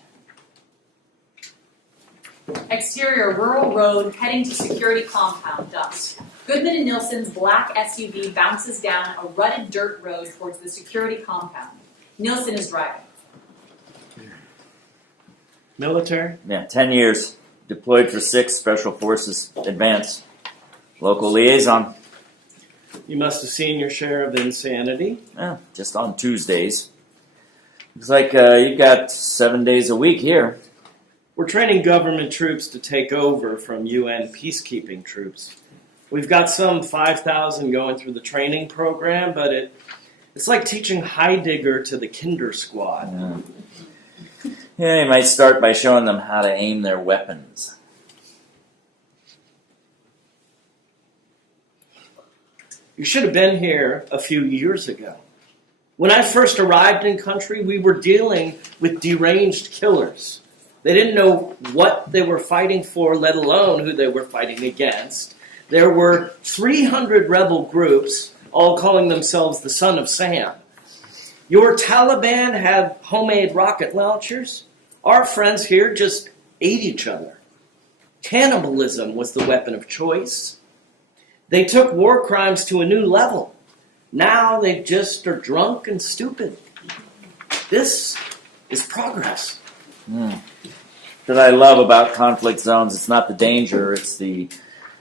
Exterior rural road heading to security compound, dusk. Goodman and Nilsson's black SUV bounces down a rutted dirt road towards the security compound. Nilsson is driving. Military? Yeah, 10 years. Deployed for 6 Special Forces Advance. Local liaison. You must have seen your share of insanity. Yeah, just on Tuesdays. Looks like you got 7 days a week here. We're training government troops to take over from UN peacekeeping troops. We've got some 5,000 going through the training program, but it's like teaching Heidegger to the Kinder Squad. Yeah, you might start by showing them how to aim their weapons. You should have been here a few years ago. When I first arrived in country, we were dealing with deranged killers. They didn't know what they were fighting for, let alone who they were fighting against. There were 300 rebel groups, all calling themselves the Son of Sam. Your Taliban had homemade rocket launchers. Our friends here just ate each other. Cannibalism was the weapon of choice. They took war crimes to a new level. Now they just are drunk and stupid. This is progress. What I love about conflict zones, it's not the danger, it's the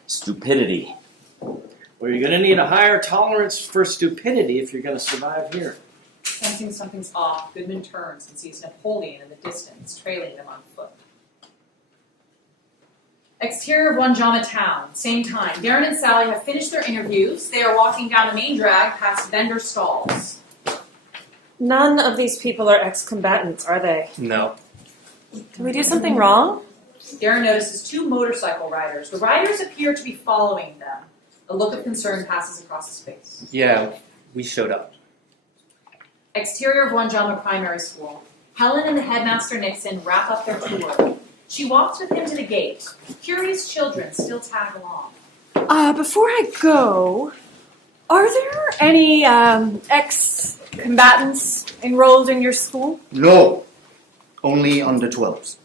stupidity. Well, you're going to need a higher tolerance for stupidity if you're going to survive here. Sensing something's off, Goodman turns and sees Napoleon in the distance, trailing them on foot. Exterior of Wanjama town, same time. Darren and Sally have finished their interviews. They are walking down the main drag past vendor stalls. None of these people are ex-combatants, are they? No. Did we do something wrong? Darren notices 2 motorcycle riders. The riders appear to be following them. A look of concern passes across his face. Yeah, we showed up. Exterior of Wanjama Primary School. Helen and the headmaster Nixon wrap up their tour. She walks with him to the gate. Curious children still tag along. Before I go, are there any ex-combatants enrolled in your school? No. Only under 12s.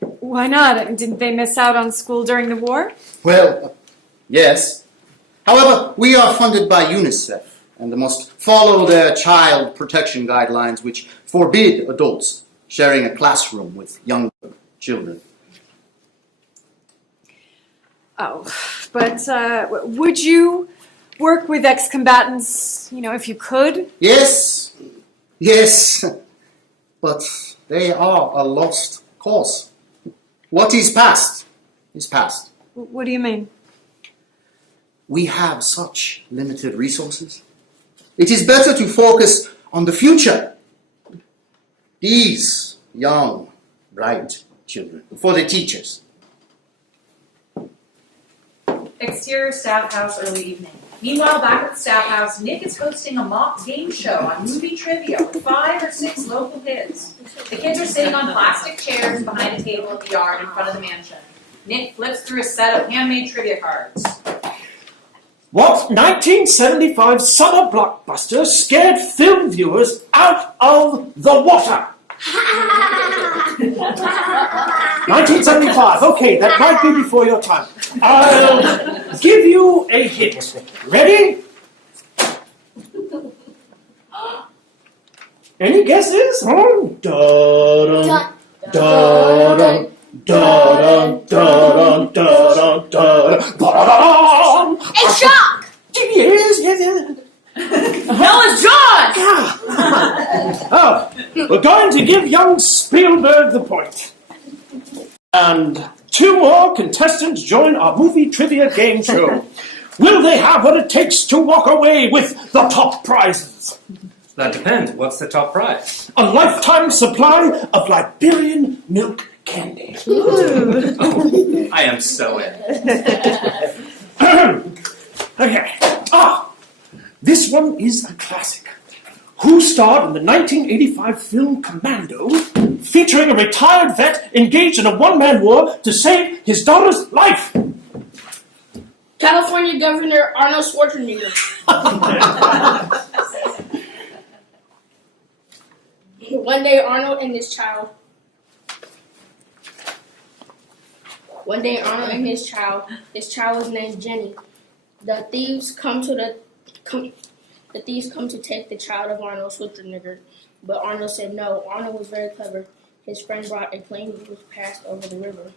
Why not? Didn't they miss out on school during the war? Well, yes. However, we are funded by UNICEF and must follow their child protection guidelines, which forbid adults sharing a classroom with younger children. Oh, but would you work with ex-combatants, if you could? Yes, but they are a lost cause. What is past is past. What do you mean? We have such limited resources. It is better to focus on the future. These young, bright children, for the teachers. Exterior staff house early evening. Meanwhile, back at the staff house, Nick is hosting a mock game show on movie trivia with 5 or 6 local kids. The kids are sitting on plastic chairs behind a table at the yard in front of the mansion. Nick flips through a set of handmade trivia cards. What 1975 summer blockbuster scared film viewers out of the water? 1975. Okay, that might be before your time. I'll give you a hint. Ready? Any guesses? Da-dum, da-dum, da-dum, da-dum, da-dum, da-dum. A shark! Yes. Noah's Jaws! Oh, we're going to give young Spielberg the point. And 2 more contestants join our movie trivia game show. Will they have what it takes to walk away with the top prizes? That depends. What's the top prize? A lifetime supply of Liberian milk candy. Oh, I am so in. Okay. This one is a classic. Who starred in the 1985 film Commando, featuring a retired vet engaged in a one-man war to save his daughter's life? California Governor Arnold Schwarzenegger. One day, Arnold and his child was named Jenny. The thieves come to take the child of Arnold Schwarzenegger, but Arnold said no. Arnold was very clever. His friend brought a plane which passed over the river.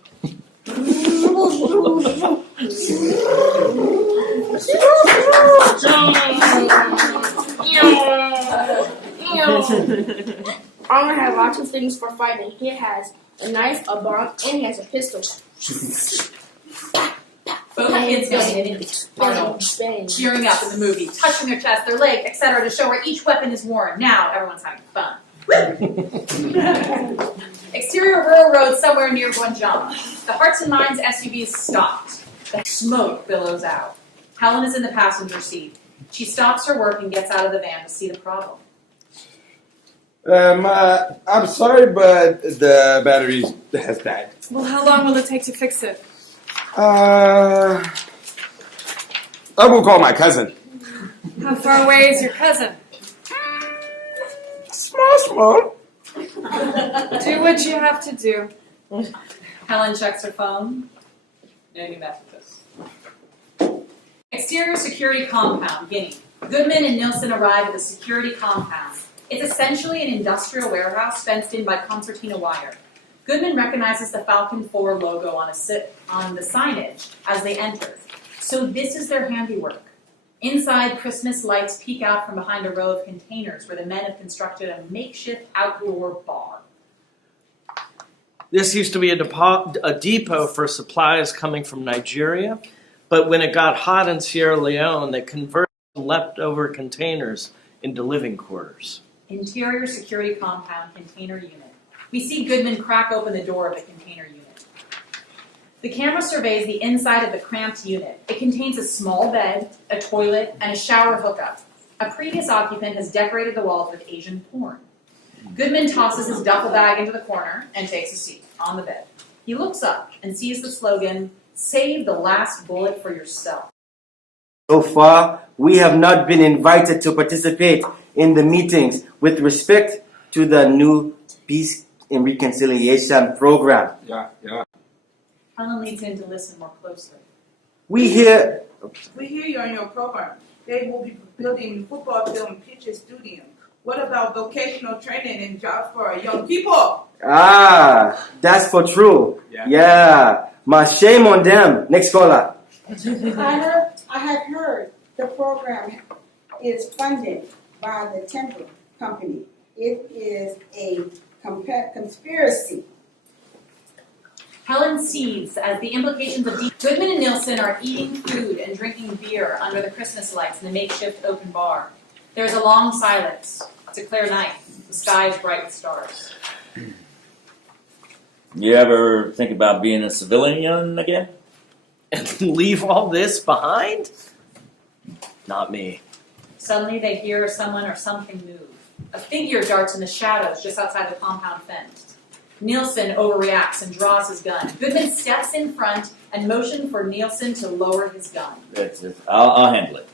Arnold had lots of things for fighting. He has a knife, a bomb, and he has a pistol. Both kids getting Arnold cheering up in the movie, touching their chest, their leg, etc., to show where each weapon is worn. Now everyone's having fun. Exterior rural road somewhere near Guangzhou. The Hearts and Minds SUV is stopped. The smoke billows out. Helen is in the passenger seat. She stops her work and gets out of the van to see the problem. I'm sorry, but the battery has died. Well, how long will it take to fix it? I will call my cousin. How far away is your cousin? Small. Do what you have to do. Helen checks her phone. No new messages. Exterior security compound, Guinea. Goodman and Nilsson arrive at the security compound. It's essentially an industrial warehouse fenced in by concertina wire. Goodman recognizes the Falcon 4 logo on the signage as they enter. So this is their handiwork. Inside, Christmas lights peek out from behind a row of containers where the men have constructed a makeshift outdoor bar. This used to be a depot for supplies coming from Nigeria, but when it got hot in Sierra Leone, they converted leftover containers into living quarters. Interior security compound container unit. We see Goodman crack open the door of the container unit. The camera surveys the inside of the cramped unit. It contains a small bed, a toilet, and a shower hookup. A previous occupant has decorated the walls with Asian porn. Goodman tosses his duffel bag into the corner and takes a seat on the bed. He looks up and sees the slogan, "Save the last bullet for yourself." So far, we have not been invited to participate in the meetings with respect to the new Peace and Reconciliation program. Yeah. Helen leans in to listen more closely. We hear you're in your program. They will be building football field and pitches stadium. What about vocational training and jobs for our young people? That's for true. Yeah. My shame on them. Next caller. I have heard the program is funded by the timber company. It is a conspiracy. Helen sees as the implications of Goodman and Nilsson are eating food and drinking beer under the Christmas lights in the makeshift open bar. There's a long silence. It's a clear night. The sky is bright with stars. You ever think about being a civilian again? And leave all this behind? Not me. Suddenly they hear someone or something move. A figure darts in the shadows just outside the compound fence. Nilsson overreacts and draws his gun. Goodman steps in front and motions for Nilsson to lower his gun. I'll handle it.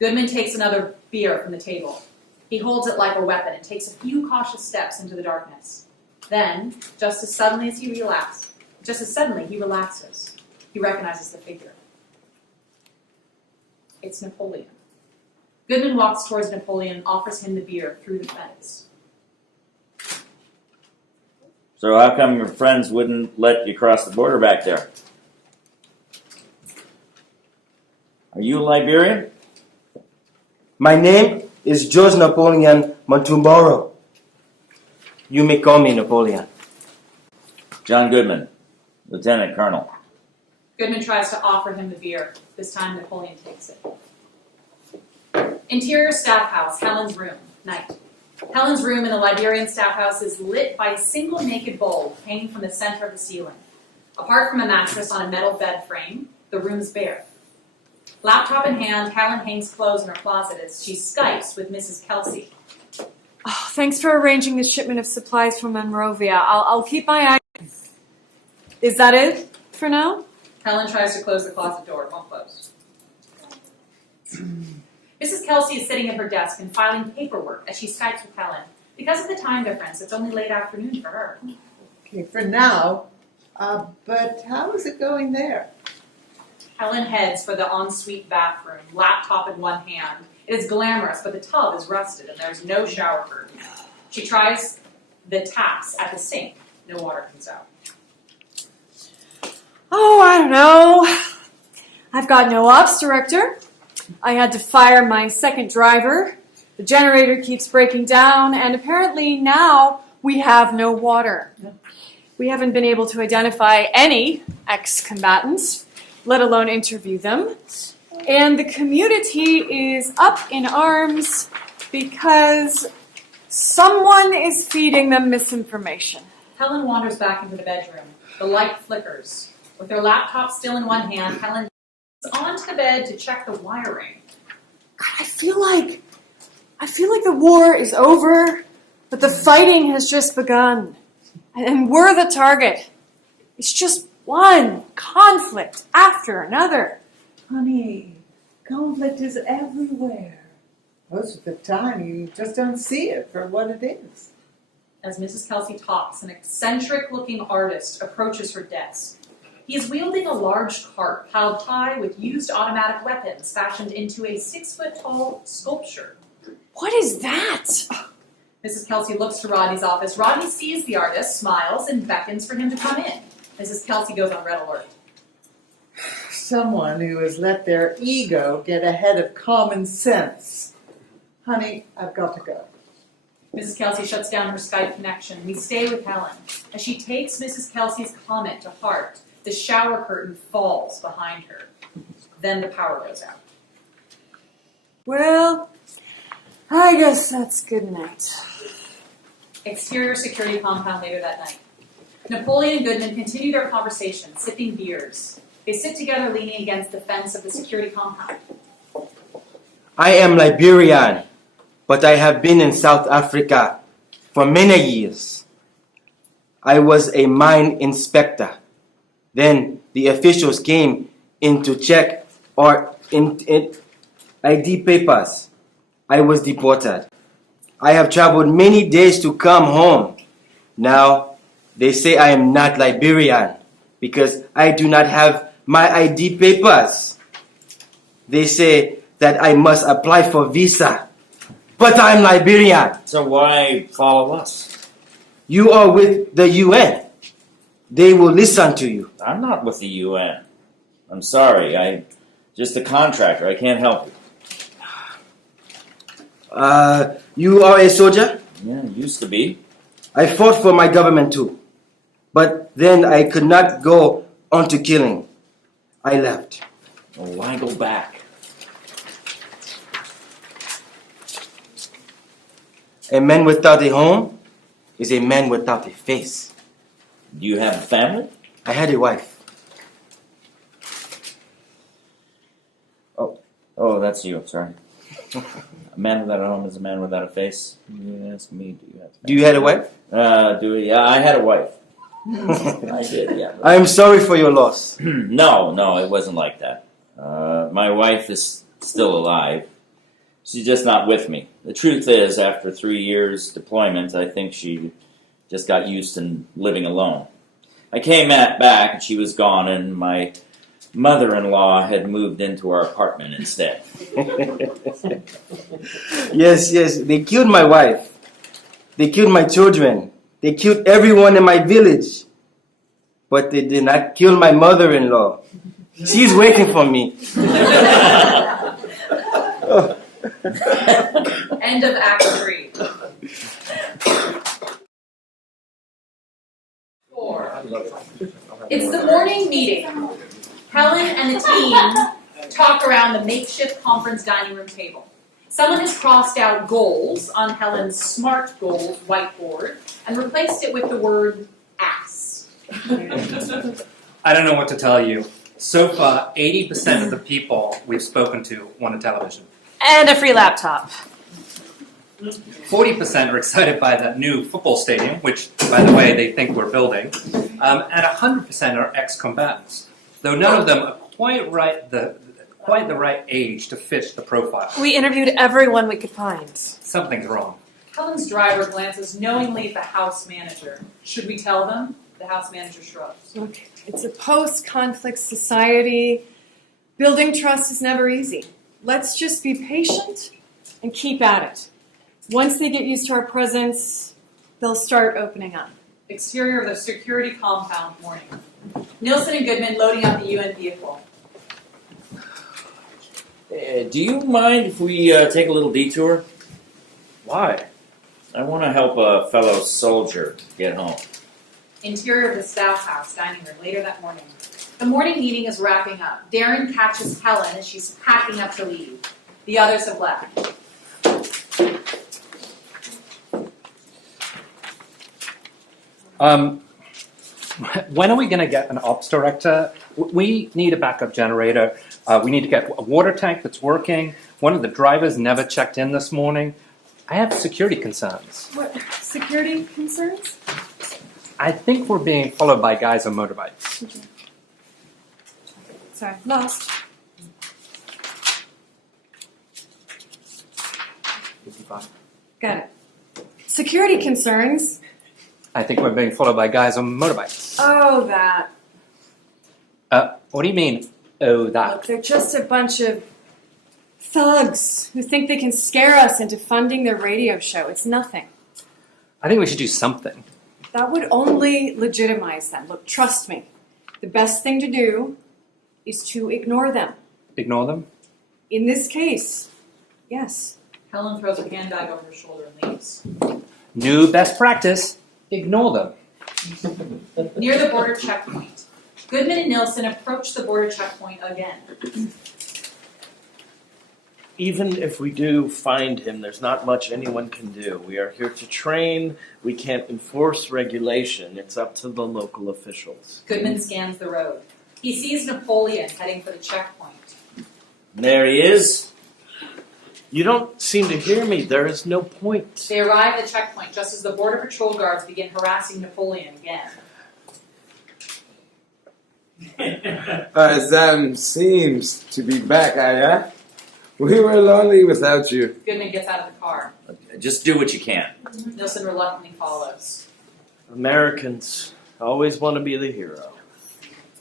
Goodman takes another beer from the table. He holds it like a weapon and takes a few cautious steps into the darkness. Then, just as suddenly he relaxes. He recognizes the figure. It's Napoleon. Goodman walks towards Napoleon and offers him the beer through the fence. So how come your friends wouldn't let you cross the border back there? Are you a Liberian? My name is George Napoleon Montumboro. You may call me Napoleon. John Goodman, Lieutenant Colonel. Goodman tries to offer him the beer. This time Napoleon takes it. Interior staff house, Helen's room, night. Helen's room in the Liberian staff house is lit by a single naked bulb hanging from the center of the ceiling. Apart from a mattress on a metal bed frame, the room is bare. Laptop in hand, Helen hangs clothes in her closet as she Skypes with Mrs. Kelsey. Oh, thanks for arranging this shipment of supplies from Monrovia. I'll keep my eye. Is that it for now? Helen tries to close the closet door. It won't close. Mrs. Kelsey is sitting at her desk and filing paperwork as she Skypes with Helen. Because of the time difference, it's only late afternoon for her. Okay, for now. But how is it going there? Helen heads for the ensuite bathroom, laptop in one hand. It is glamorous, but the tub is rusted and there's no shower curtain. She tries the taps at the sink. No water comes out. Oh, I don't know. I've got no ops director. I had to fire my second driver. The generator keeps breaking down, and apparently now we have no water. We haven't been able to identify any ex-combatants, let alone interview them. And the community is up in arms because someone is feeding them misinformation. Helen wanders back into the bedroom. The light flickers. With her laptop still in one hand, Helen goes onto the bed to check the wiring. God, I feel like the war is over, but the fighting has just begun. And we're the target. It's just one conflict after another. Honey, conflict is everywhere. Most of the time, you just don't see it for what it is. As Mrs. Kelsey talks, an eccentric-looking artist approaches her desk. He is wielding a large cart piled high with used automatic weapons fashioned into a 6-foot-tall sculpture. What is that? Mrs. Kelsey looks to Rodney's office. Rodney sees the artist, smiles, and beckons for him to come in. Mrs. Kelsey goes on red alert. Someone who has let their ego get ahead of common sense. Honey, I've got to go. Mrs. Kelsey shuts down her Skype connection. We stay with Helen. As she takes Mrs. Kelsey's comment to heart, the shower curtain falls behind her. Then the power goes out. Well, I guess that's good night. Exterior security compound later that night. Napoleon and Goodman continue their conversation, sipping beers. They sit together leaning against the fence of the security compound. I am Liberian, but I have been in South Africa for many years. I was a mine inspector. Then the officials came in to check our ID papers. I was deported. I have traveled many days to come home. Now, they say I am not Liberian because I do not have my ID papers. They say that I must apply for visa, but I'm Liberian. So why follow us? You are with the UN. They will listen to you. I'm not with the UN. I'm sorry. I'm just a contractor. I can't help you. You are a soldier? Yeah, used to be. I fought for my government too. But then I could not go on to killing. I left. Well, why go back? A man without a home is a man without a face. Do you have a family? I had a wife. Oh, that's you. Sorry. A man without a home is a man without a face. You ask me, Do you have a wife? Yeah, I had a wife. I did, yeah. I am sorry for your loss. No, it wasn't like that. My wife is still alive. She's just not with me. The truth is, after 3 years deployment, I think she just got used to living alone. I came back and she was gone, and my mother-in-law had moved into our apartment instead. Yes, they killed my wife. They killed my children. They killed everyone in my village. But they did not kill my mother-in-law. She's waiting for me. End of Act 3. 4. It's the morning meeting. Helen and the team talk around the makeshift conference dining room table. Someone has crossed out goals on Helen's SMART goals whiteboard and replaced it with the word ass. I don't know what to tell you. So far, 80% of the people we've spoken to want a television. And a free laptop. 40% are excited by that new football stadium, which, by the way, they think we're building. And 100% are ex-combatants, though none of them are quite the right age to fit the profile. We interviewed everyone we could find. Something's wrong. Helen's driver glances knowingly at the house manager. Should we tell them? The house manager shrugs. Look, it's a post-conflict society. Building trust is never easy. Let's just be patient and keep at it. Once they get used to our presence, they'll start opening up. Exterior of the security compound morning. Nilsson and Goodman loading up the UN vehicle. Do you mind if we take a little detour? Why? I want to help a fellow soldier get home. Interior of the staff house dining room later that morning. The morning meeting is wrapping up. Darren catches Helen as she's packing up to leave. The others have left. When are we going to get an ops director? We need a backup generator. We need to get a water tank that's working. One of the drivers never checked in this morning. I have security concerns. What, security concerns? I think we're being followed by guys on motorbikes. Okay. Sorry, lost. 55. Got it. Security concerns? I think we're being followed by guys on motorbikes. Oh, that. What do you mean, oh, that? Look, they're just a bunch of thugs who think they can scare us into funding their radio show. It's nothing. I think we should do something. That would only legitimize them. Look, trust me. The best thing to do is to ignore them. Ignore them? In this case, yes. Helen throws her handbag over her shoulder and leaves. New best practice. Ignore them. Near the border checkpoint. Goodman and Nilsson approach the border checkpoint again. Even if we do find him, there's not much anyone can do. We are here to train. We can't enforce regulation. It's up to the local officials. Goodman scans the road. He sees Napoleon heading for the checkpoint. There he is. You don't seem to hear me. There is no point. They arrive at the checkpoint just as the border patrol guards begin harassing Napoleon again. Sam seems to be back, Aya. We were lonely without you. Goodman gets out of the car. Just do what you can. Nilsson reluctantly follows. Americans always want to be the hero.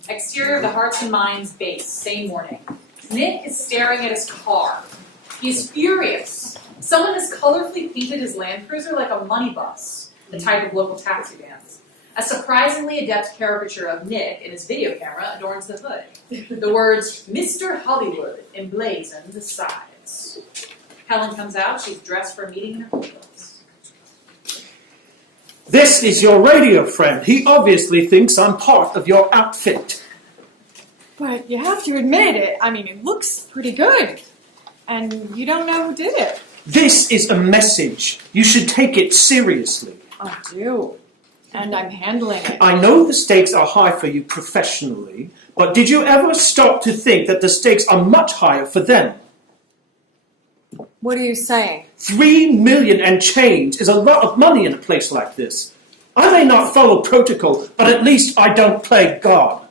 Exterior of the Hearts and Minds base, same morning. Nick is staring at his car. He's furious. Someone has colorfully painted his Land Cruiser like a money bus, the type of local taxi vans. A surprisingly adept caricature of Nick in his video camera adorns the hood. The words, Mr. Hollywood, emblazon the sides. Helen comes out. She's dressed for a meeting in her heels. This is your radio friend. He obviously thinks I'm part of your outfit. But you have to admit it. I mean, it looks pretty good. And you don't know who did it. This is a message. You should take it seriously. I do. And I'm handling it. I know the stakes are high for you professionally, but did you ever stop to think that the stakes are much higher for them? What are you saying? 3 million and change is a lot of money in a place like this. I may not follow protocol, but at least I don't play God.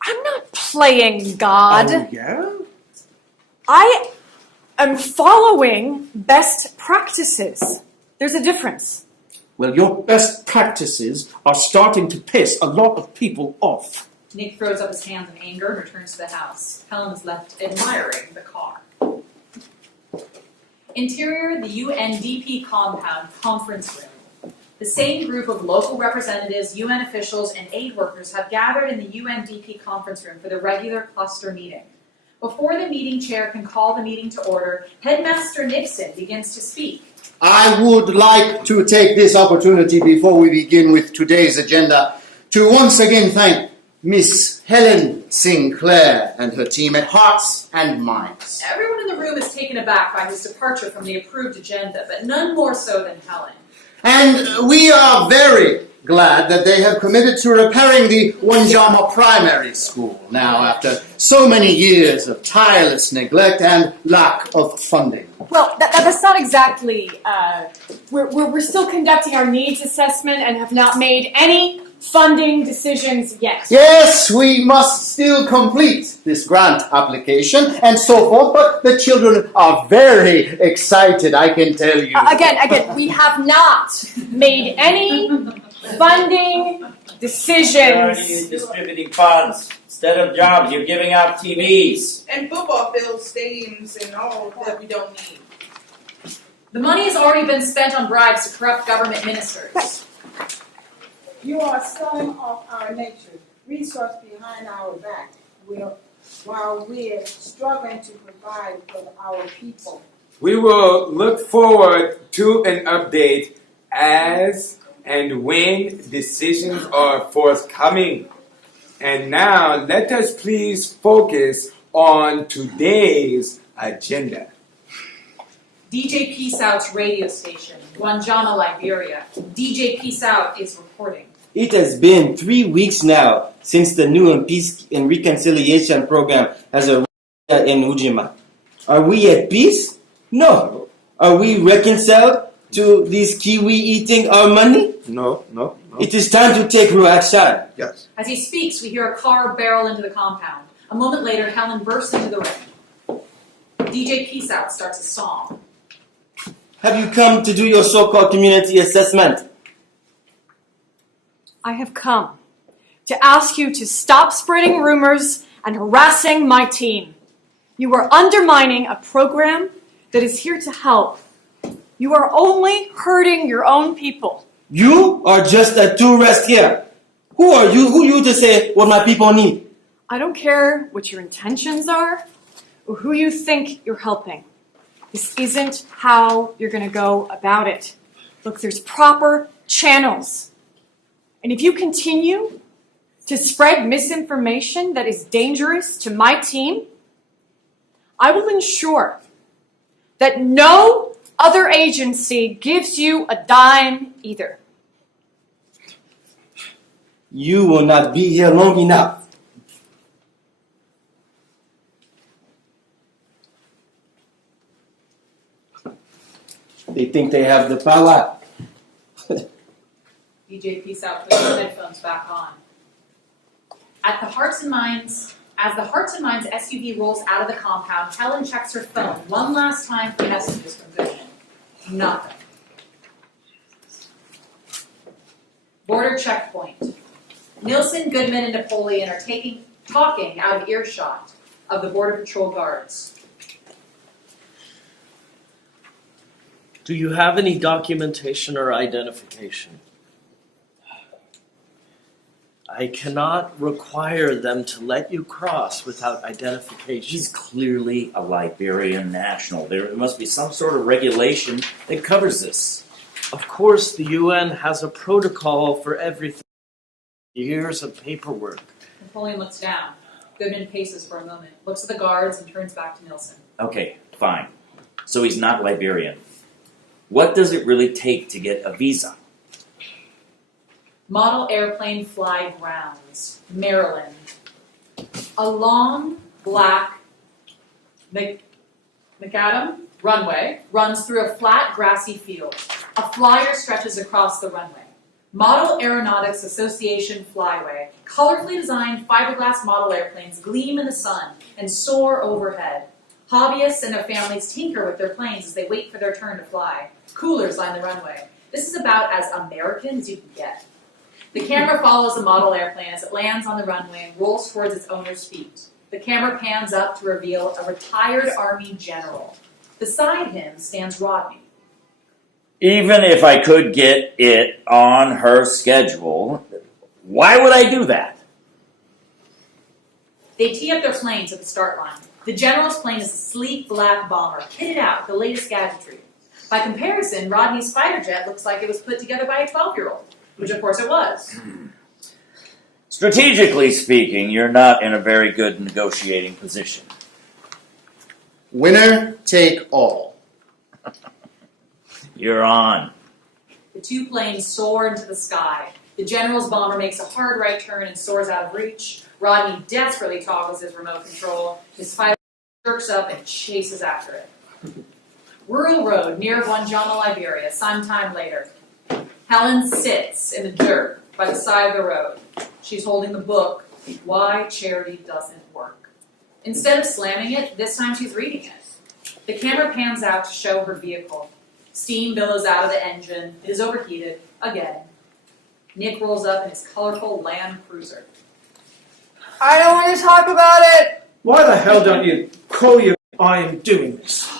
I'm not playing God. Oh, yeah? I am following best practices. There's a difference. Well, your best practices are starting to piss a lot of people off. Nick throws up his hands in anger and returns to the house. Helen is left admiring the car. Interior, the UNDP compound conference room. The same group of local representatives, UN officials, and aid workers have gathered in the UNDP conference room for the regular cluster meeting. Before the meeting chair can call the meeting to order, Headmaster Nixon begins to speak. I would like to take this opportunity before we begin with today's agenda to once again thank Miss Helen Sinclair and her team at Hearts and Minds. Everyone in the room is taken aback by his departure from the approved agenda, but none more so than Helen. And we are very glad that they have committed to repairing the Wanjama Primary School now after so many years of tireless neglect and lack of funding. Well, that's not exactly. We're still conducting our needs assessment and have not made any funding decisions yet. Yes, we must still complete this grant application and so forth, but the children are very excited, I can tell you. Again, we have not made any funding decisions. You're distributing funds. Instead of jobs, you're giving out TVs. And football fields, stadiums, and all that we don't need. The money has already been spent on bribes to corrupt government ministers. You are selling off our nature, resource behind our back, while we're struggling to provide for our people. We will look forward to an update as and when decisions are forthcoming. And now, let us please focus on today's agenda. DJ Peace Out's radio station, Wanjama, Liberia. DJ Peace Out is reporting. It has been 3 weeks now since the new Peace and Reconciliation program has arrived in Ujima. Are we at peace? No. Are we reconciled to these Kiwi eating our money? No. It is time to take real action. Yes. As he speaks, we hear a car barrel into the compound. A moment later, Helen bursts into the ring. DJ Peace Out starts a song. Have you come to do your so-called community assessment? I have come to ask you to stop spreading rumors and harassing my team. You are undermining a program that is here to help. You are only hurting your own people. You are just a tourist here. Who are you? Who are you to say what my people need? I don't care what your intentions are or who you think you're helping. This isn't how you're going to go about it. Look, there's proper channels. And if you continue to spread misinformation that is dangerous to my team, I will ensure that no other agency gives you a dime either. You will not be here long enough. They think they have the power. DJ Peace Out puts his headphones back on. As the Hearts and Minds SUV rolls out of the compound, Helen checks her phone one last time for messages from Goodman. Nothing. Border checkpoint. Nielsen, Goodman, and Napoleon are talking out of earshot of the Border Patrol guards. Do you have any documentation or identification? I cannot require them to let you cross without identification. He's clearly a Liberian national. There must be some sort of regulation that covers this. Of course, the UN has a protocol for everything. Years of paperwork. Napoleon looks down. Goodman paces for a moment, looks at the guards, and turns back to Nielsen. Okay, fine. So he's not Liberian. What does it really take to get a visa? Model airplane fly grounds, Maryland. A long, black macadam runway runs through a flat, grassy field. A flyer stretches across the runway. Model Aeronautics Association Flyway. Colorfully designed fiberglass model airplanes gleam in the sun and soar overhead. Hobbyists and their families tinker with their planes as they wait for their turn to fly. Coolers line the runway. This is about as American as you can get. The camera follows the model airplane as it lands on the runway and rolls towards its owner's feet. The camera pans up to reveal a retired Army general. Beside him stands Rodney. Even if I could get it on her schedule, why would I do that? They tee up their planes at the start line. The general's plane is a sleek black bomber, kitted out with the latest gadgetry. By comparison, Rodney's fighter jet looks like it was put together by a 12-year-old, which of course it was. Strategically speaking, you're not in a very good negotiating position. Winner take all. You're on. The two planes soar into the sky. The general's bomber makes a hard right turn and soars out of reach. Rodney desperately toggles his remote control. His fighter jerks up and chases after it. Rural road near Guanjama, Liberia, sometime later. Helen sits in the dirt by the side of the road. She's holding the book, Why Charity Doesn't Work. Instead of slamming it, this time she's reading it. The camera pans out to show her vehicle. Steam billows out of the engine. It is overheated, again. Nick rolls up in his colorful Land Cruiser. I don't want to talk about it. Why the hell don't you call your I am doing this?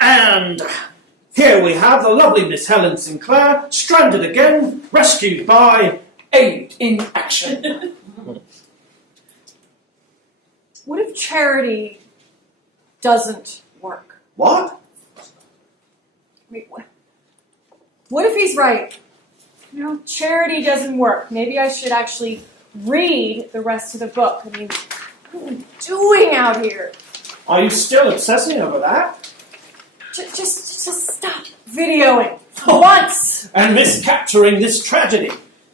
And here we have the lovely Miss Helen Sinclair, stranded again, rescued by Aid in Action. What if charity doesn't work? What? Wait, what if he's right? You know, charity doesn't work. Maybe I should actually read the rest of the book. I mean, what are we doing out here? Are you still obsessing over that? Just stop videoing for once. And miscapturing this tragedy.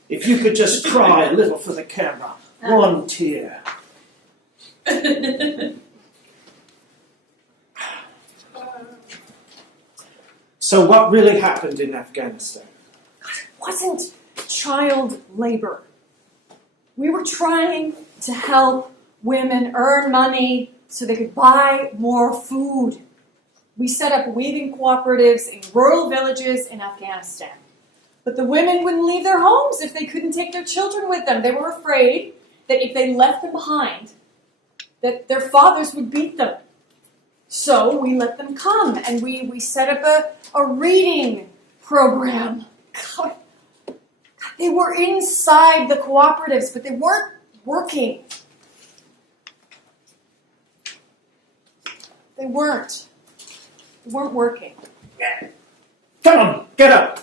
If you could just cry a little for the camera. One tear. So what really happened in Afghanistan? It wasn't child labor. We were trying to help women earn money so they could buy more food. We set up weaving cooperatives in rural villages in Afghanistan. But the women wouldn't leave their homes if they couldn't take their children with them. They were afraid that if they left them behind, that their fathers would beat them. So we let them come, and we set up a reading program. God, they were inside the cooperatives, but they weren't working. They weren't working. Come on, get up.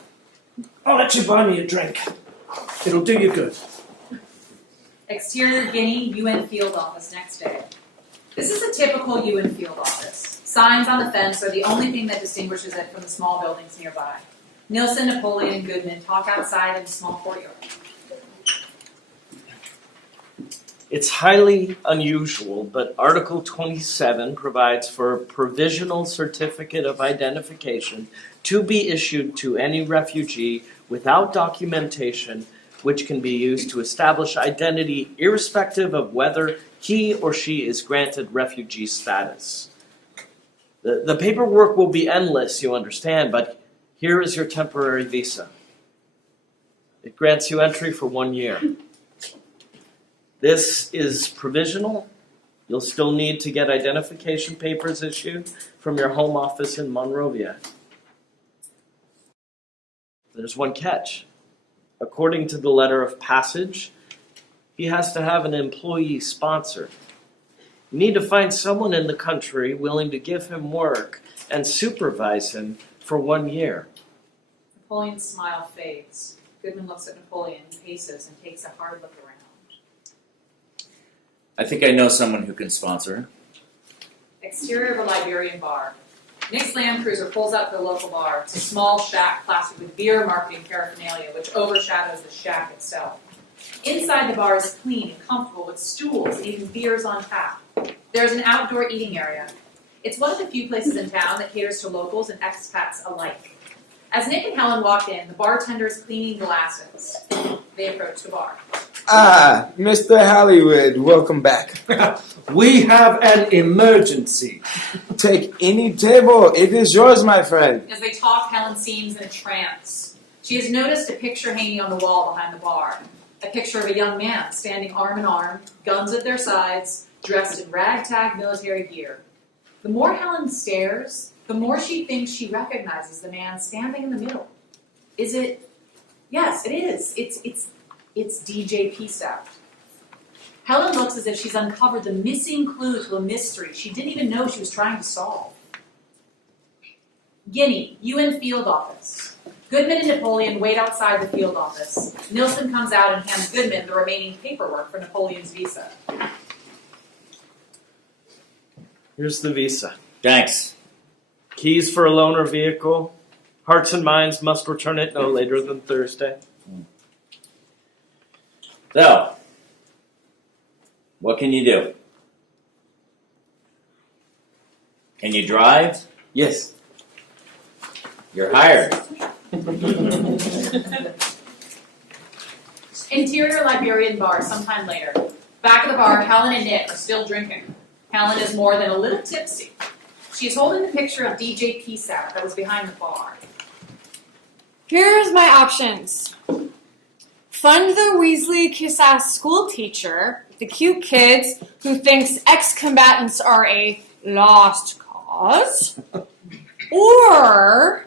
I'll let you buy me a drink. It'll do you good. Exterior Guinea UN field office next day. This is a typical UN field office. Signs on the fence are the only thing that distinguishes it from the small buildings nearby. Nilsson, Napoleon, and Goodman talk outside in a small courtyard. It's highly unusual, but Article 27 provides for a provisional certificate of identification to be issued to any refugee without documentation, which can be used to establish identity irrespective of whether he or she is granted refugee status. The paperwork will be endless, you understand, but here is your temporary visa. It grants you entry for 1 year. This is provisional. You'll still need to get identification papers issued from your home office in Monrovia. There's one catch. According to the letter of passage, he has to have an employee sponsor. You need to find someone in the country willing to give him work and supervise him for 1 year. Napoleon's smile fades. Goodman looks at Napoleon, paces, and takes a hard look around. I think I know someone who can sponsor her. Exterior of a Liberian bar. Nick's Land Cruiser pulls up to the local bar. It's a small shack plastered with beer marketing paraphernalia, which overshadows the shack itself. Inside the bar is clean and comfortable with stools and even beers on tap. There's an outdoor eating area. It's one of the few places in town that caters to locals and expats alike. As Nick and Helen walked in, the bartender is cleaning glasses. They approached the bar. Ah, Mr. Hollywood, welcome back. We have an emergency. Take any table. It is yours, my friend. As they talk, Helen seems in a trance. She has noticed a picture hanging on the wall behind the bar. A picture of a young man standing arm in arm, guns at their sides, dressed in ragtag military gear. The more Helen stares, the more she thinks she recognizes the man standing in the middle. Is it? Yes, it is. It's DJ Stohr. Helen looks as if she's uncovered the missing clue to a mystery she didn't even know she was trying to solve. Guinea, UN field office. Goodman and Napoleon wait outside the field office. Nilsson comes out and hands Goodman the remaining paperwork for Napoleon's visa. Here's the visa. Thanks. Keys for a loaner vehicle. Hearts and Minds must return it no later than Thursday. So, what can you do? Can you drive? Yes. You're hired. Interior Liberian bar sometime later. Back of the bar, Helen and Nick are still drinking. Helen is more than a little tipsy. She is holding the picture of DJ Stohr that was behind the bar. Here's my options. Fund the Weasley kiss-ass school teacher, the cute kids who thinks ex-combatants are a lost cause. Or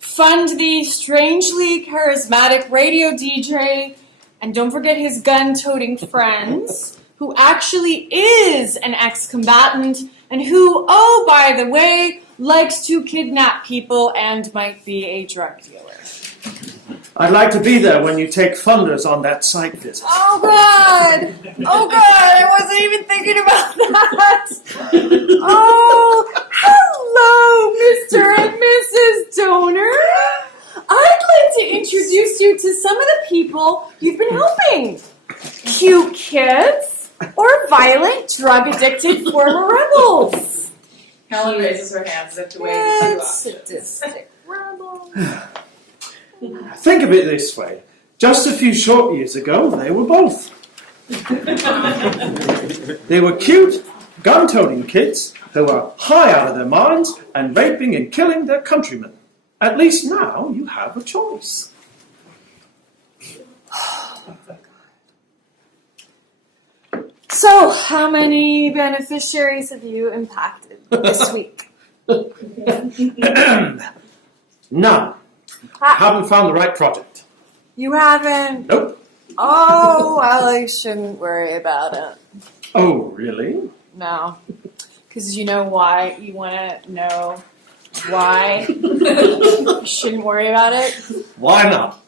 fund the strangely charismatic radio DJ, and don't forget his gun-toting friends, who actually is an ex-combatant, and who, oh, by the way, likes to kidnap people and might be a drug dealer. I'd like to be there when you take funders on that site visit. Oh, God! Oh, God! I wasn't even thinking about that! Oh, hello, Mr. and Mrs. Donor! I'd like to introduce you to some of the people you've been helping. Cute kids or violent, drug-addicted former rebels. Helen raises her hands as if to wave the two options. Sadistic rebels. Think of it this way. Just a few short years ago, they were both. They were cute, gun-toting kids who are high out of their minds and raping and killing their countrymen. At least now you have a choice. So, how many beneficiaries have you impacted this week? None. I haven't found the right project. You haven't? Nope. Oh, well, you shouldn't worry about it. Oh, really? No. Because you know why? You want to know why you shouldn't worry about it? Why not?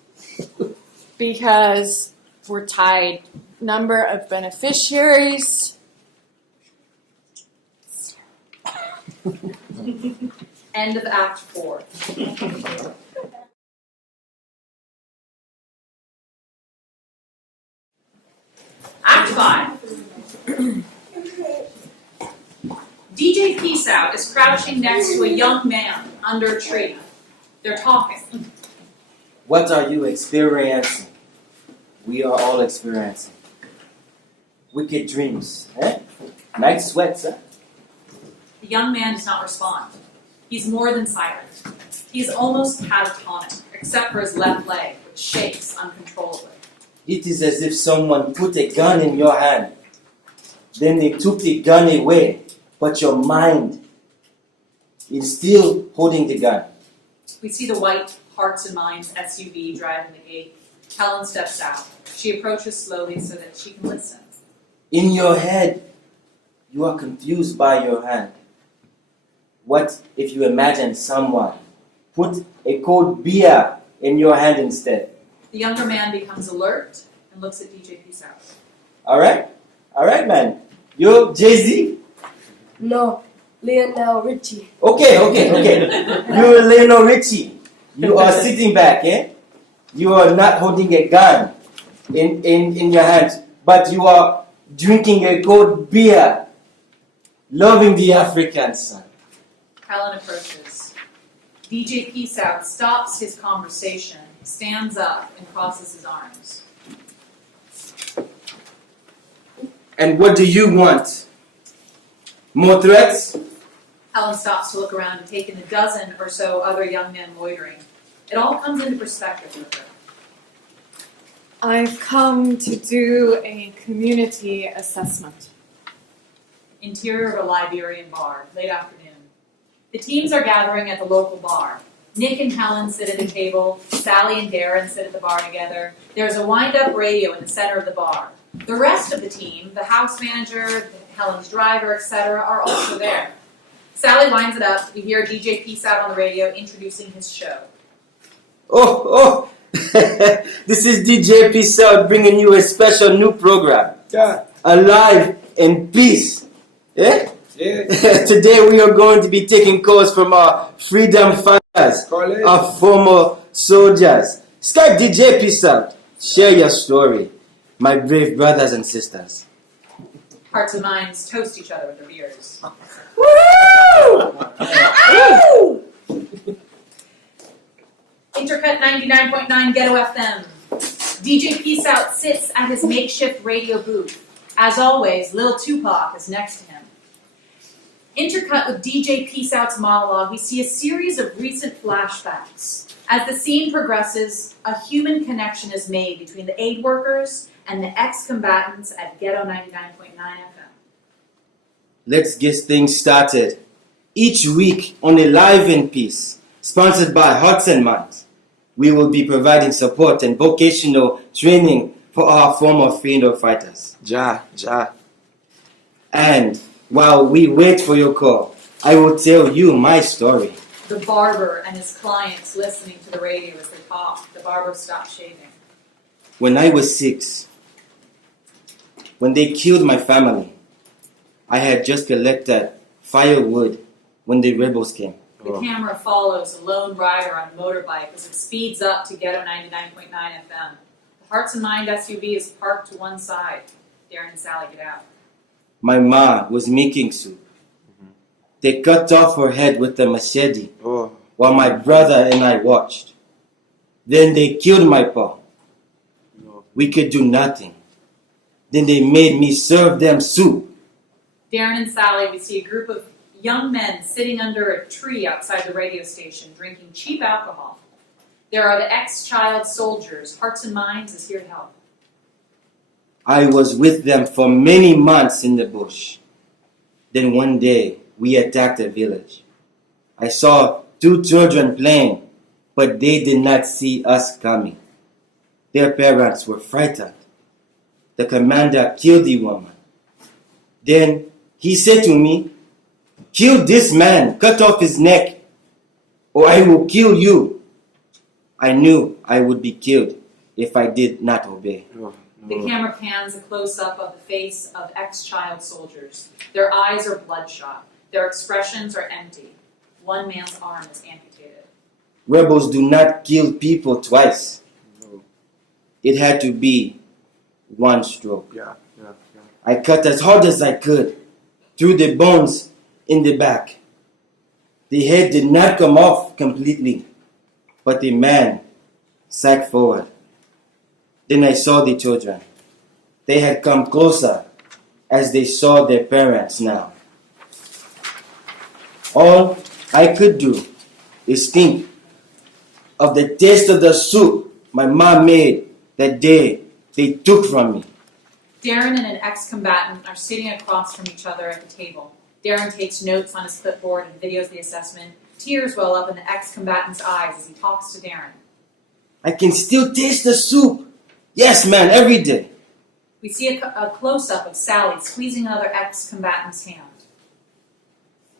Because we're tied. Number of beneficiaries. End of Act 4. Act 5. DJ Stohr is crouching next to a young man under a tree. They're talking. What are you experiencing? We are all experiencing. Wicked dreams, eh? Night sweats, eh? The young man does not respond. He's more than silent. He's almost catatonic, except for his left leg, which shakes uncontrollably. It is as if someone put a gun in your hand. Then they took the gun away, but your mind is still holding the gun. We see the white Hearts and Minds SUV driving the gate. Helen steps out. She approaches slowly so that she can listen. In your head, you are confused by your hand. What if you imagine someone put a cold beer in your hand instead? The younger man becomes alert and looks at DJ Stohr. All right, man. You Jay-Z? No, Lionel Richie. Okay. You're Lionel Richie. You are sitting back, eh? You are not holding a gun in your hands, but you are drinking a cold beer. loving the African sun. Helen approaches. DJ Peace Out stops his conversation, stands up, and crosses his arms. And what do you want? More threats? Helen stops to look around and take in a dozen or so other young men loitering. It all comes into perspective with her. I've come to do a community assessment. Interior of a Liberian bar, late afternoon. The teams are gathering at the local bar. Nick and Helen sit at a table. Sally and Darren sit at the bar together. There's a wind-up radio in the center of the bar. The rest of the team, the house manager, Helen's driver, etc., are also there. Sally winds it up. We hear DJ Peace Out on the radio introducing his show. Oh, this is DJ Peace Out bringing you a special new program. Yeah. Alive in Peace. Yeah? Yeah. Today we are going to be taking calls from our freedom fighters, our former soldiers. Skype DJ Peace Out. Share your story, my brave brothers and sisters. Hearts and minds toast each other with their beers. Intercut 99.9 Ghetto FM. DJ Peace Out sits at his makeshift radio booth. As always, Lil Tupac is next to him. Intercut with DJ Peace Out's monologue, we see a series of recent flashbacks. As the scene progresses, a human connection is made between the aid workers and the ex-combatants at Ghetto 99.9 FM. Let's get things started. Each week on Alive in Peace, sponsored by Hearts and Minds, we will be providing support and vocational training for our former freedom fighters. Ja. And while we wait for your call, I will tell you my story. The barber and his clients listening to the radio as they talk. The barber stops shaving. When I was 6, when they killed my family, I had just collected firewood when the rebels came. The camera follows a lone rider on a motorbike as it speeds up to Ghetto 99.9 FM. The Hearts and Mind SUV is parked to one side. Darren and Sally get out. My ma was making soup. They cut off her head with a machete while my brother and I watched. Then they killed my pa. We could do nothing. Then they made me serve them soup. Darren and Sally, we see a group of young men sitting under a tree outside the radio station drinking cheap alcohol. There are the ex-child soldiers. Hearts and Minds is here to help. I was with them for many months in the bush. Then one day, we attacked a village. I saw 2 children playing, but they did not see us coming. Their parents were frightened. The commander killed the woman. Then he said to me, "Kill this man, cut off his neck, or I will kill you." I knew I would be killed if I did not obey. The camera pans a close-up of the face of ex-child soldiers. Their eyes are bloodshot. Their expressions are empty. One man's arm is amputated. Rebels do not kill people twice. It had to be one stroke. Yeah. I cut as hard as I could through the bones in the back. The head did not come off completely, but the man sagged forward. Then I saw the children. They had come closer as they saw their parents now. All I could do is think of the taste of the soup my mom made that day they took from me. Darren and an ex-combatant are sitting across from each other at the table. Darren takes notes on his clipboard and videos the assessment. Tears well up in the ex-combatant's eyes as he talks to Darren. I can still taste the soup. Yes, man, every day. We see a close-up of Sally squeezing another ex-combatant's hand.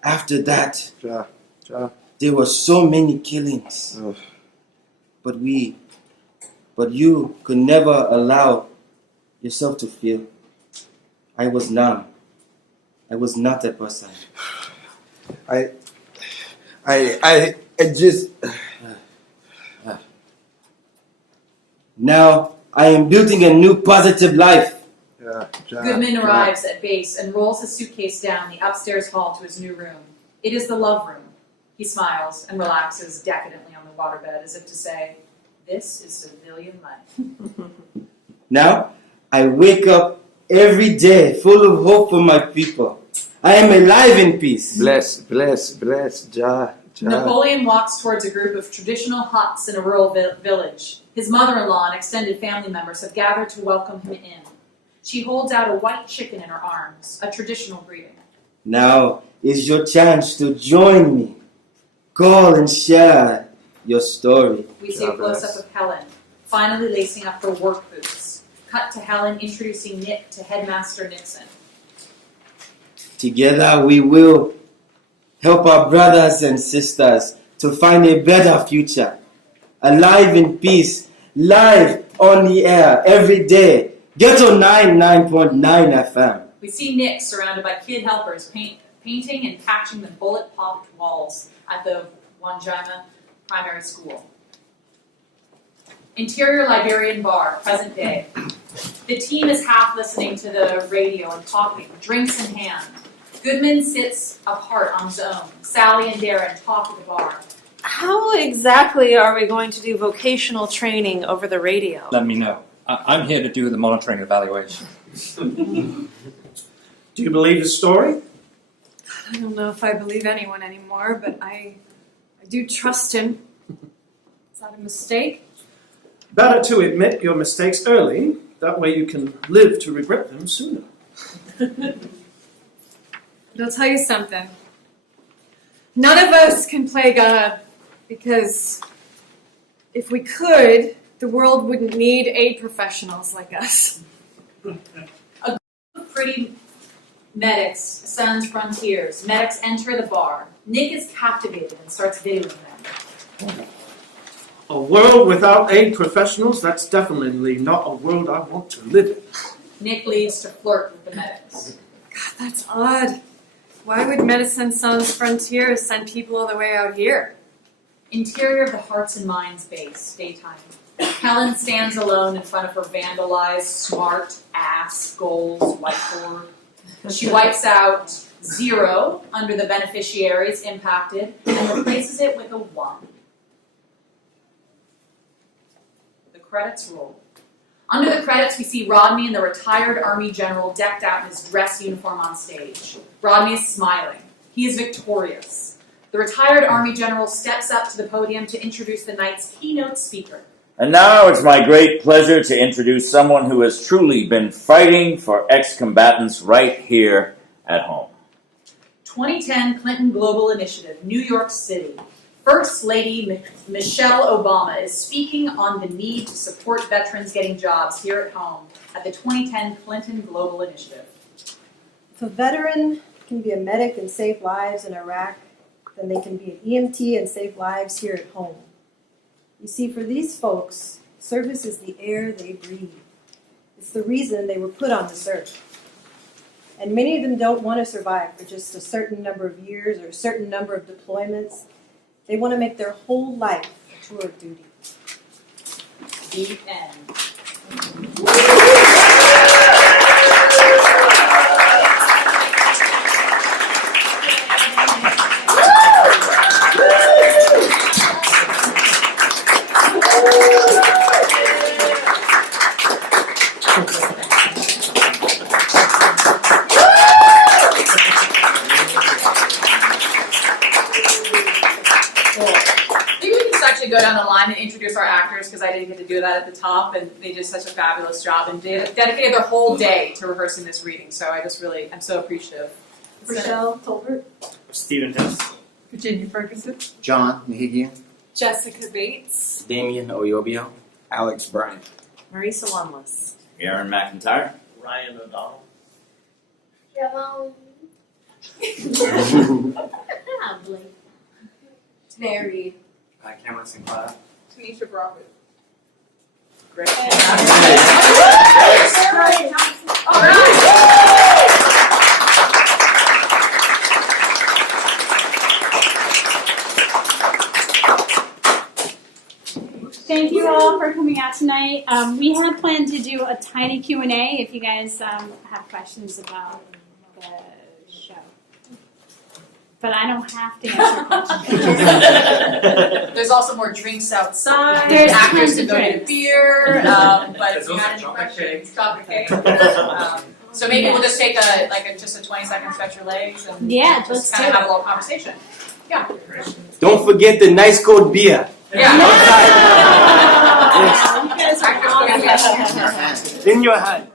After that, there were so many killings. But you could never allow yourself to feel. I was numb. I was not a person. I just... Now I am building a new positive life. Goodman arrives at base and rolls his suitcase down the upstairs hall to his new room. It is the love room. He smiles and relaxes decadently on the waterbed as if to say, this is civilian life. Now, I wake up every day full of hope for my people. I am alive in peace. Bless, Ja. Napoleon walks towards a group of traditional huts in a rural village. His mother-in-law and extended family members have gathered to welcome him in. She holds out a white chicken in her arms, a traditional greeting. Now is your chance to join me. Call and share your story. We see a close-up of Helen, finally lacing up her work boots. Cut to Helen introducing Nick to Headmaster Nixon. Together we will help our brothers and sisters to find a better future. Alive in peace, live on the air every day. Ghetto 99.9 FM. We see Nick surrounded by kid helpers painting and patching the bullet-popped walls at the Wanjima Primary School. Interior Liberian bar, present day. The team is half listening to the radio and talking, drinks in hand. Goodman sits apart on his own. Sally and Darren talk at the bar. How exactly are we going to do vocational training over the radio? Let me know. I'm here to do the monitoring and evaluation. Do you believe his story? I don't know if I believe anyone anymore, but I do trust him. Is that a mistake? Better to admit your mistakes early. That way you can live to regret them sooner. But I'll tell you something. None of us can play God because if we could, the world wouldn't need aid professionals like us. A group of pretty medics ascends frontiers. Medics enter the bar. Nick is captivated and starts videoing them. A world without aid professionals, that's definitely not a world I want to live in. Nick leaves to flirt with the medics. God, that's odd. Why would Medicine Sans Frontiers send people all the way out here? Interior of the Hearts and Minds base, daytime. Helen stands alone in front of her vandalized, smart ass goals whiteboard. She wipes out 0 under the beneficiaries impacted and replaces it with a 1. The credits roll. Under the credits, we see Rodney and the retired Army general decked out in his dress uniform on stage. Rodney is smiling. He is victorious. The retired Army general steps up to the podium to introduce the night's keynote speaker. And now it's my great pleasure to introduce someone who has truly been fighting for ex-combatants right here at home. 2010 Clinton Global Initiative, New York City. First Lady Michelle Obama is speaking on the need to support veterans getting jobs here at home at the 2010 Clinton Global Initiative. If a veteran can be a medic and save lives in Iraq, then they can be an EMT and save lives here at home. You see, for these folks, service is the air they breathe. It's the reason they were put on this earth. And many of them don't want to survive for just a certain number of years or a certain number of deployments. They want to make their whole life a tour of duty. The end. Go down the line and introduce our actors because I didn't get to do that at the top, and they did such a fabulous job and dedicated their whole day to rehearsing this reading. So I'm so appreciative. Rochelle Tolbert. Stephen Hess. Virginia Ferguson. John Nahigian. Jessica Bates. Damien Oyobio. Alex Bryant. Marisa Lumless. Aaron McIntyre. Ryan O'Donnell. Mary. Cameron Sinclair. Tanisha Crawford. Great. All right. Thank you all. all for coming out tonight. We had planned to do a tiny Q&A if you guys have questions about the show. But I don't have to answer questions. There's also more drinks outside. There's actors tons can of go get drinks. beer. But if you Those had are any chocolate questions, cake. chocolate cake. So maybe we'll just take just a 20-second stretch your legs and Yeah, just let's kind do of have it. a little conversation. Yeah. Don't forget the nice cold beer. Yeah. You guys are Actors go get beer. In your hand.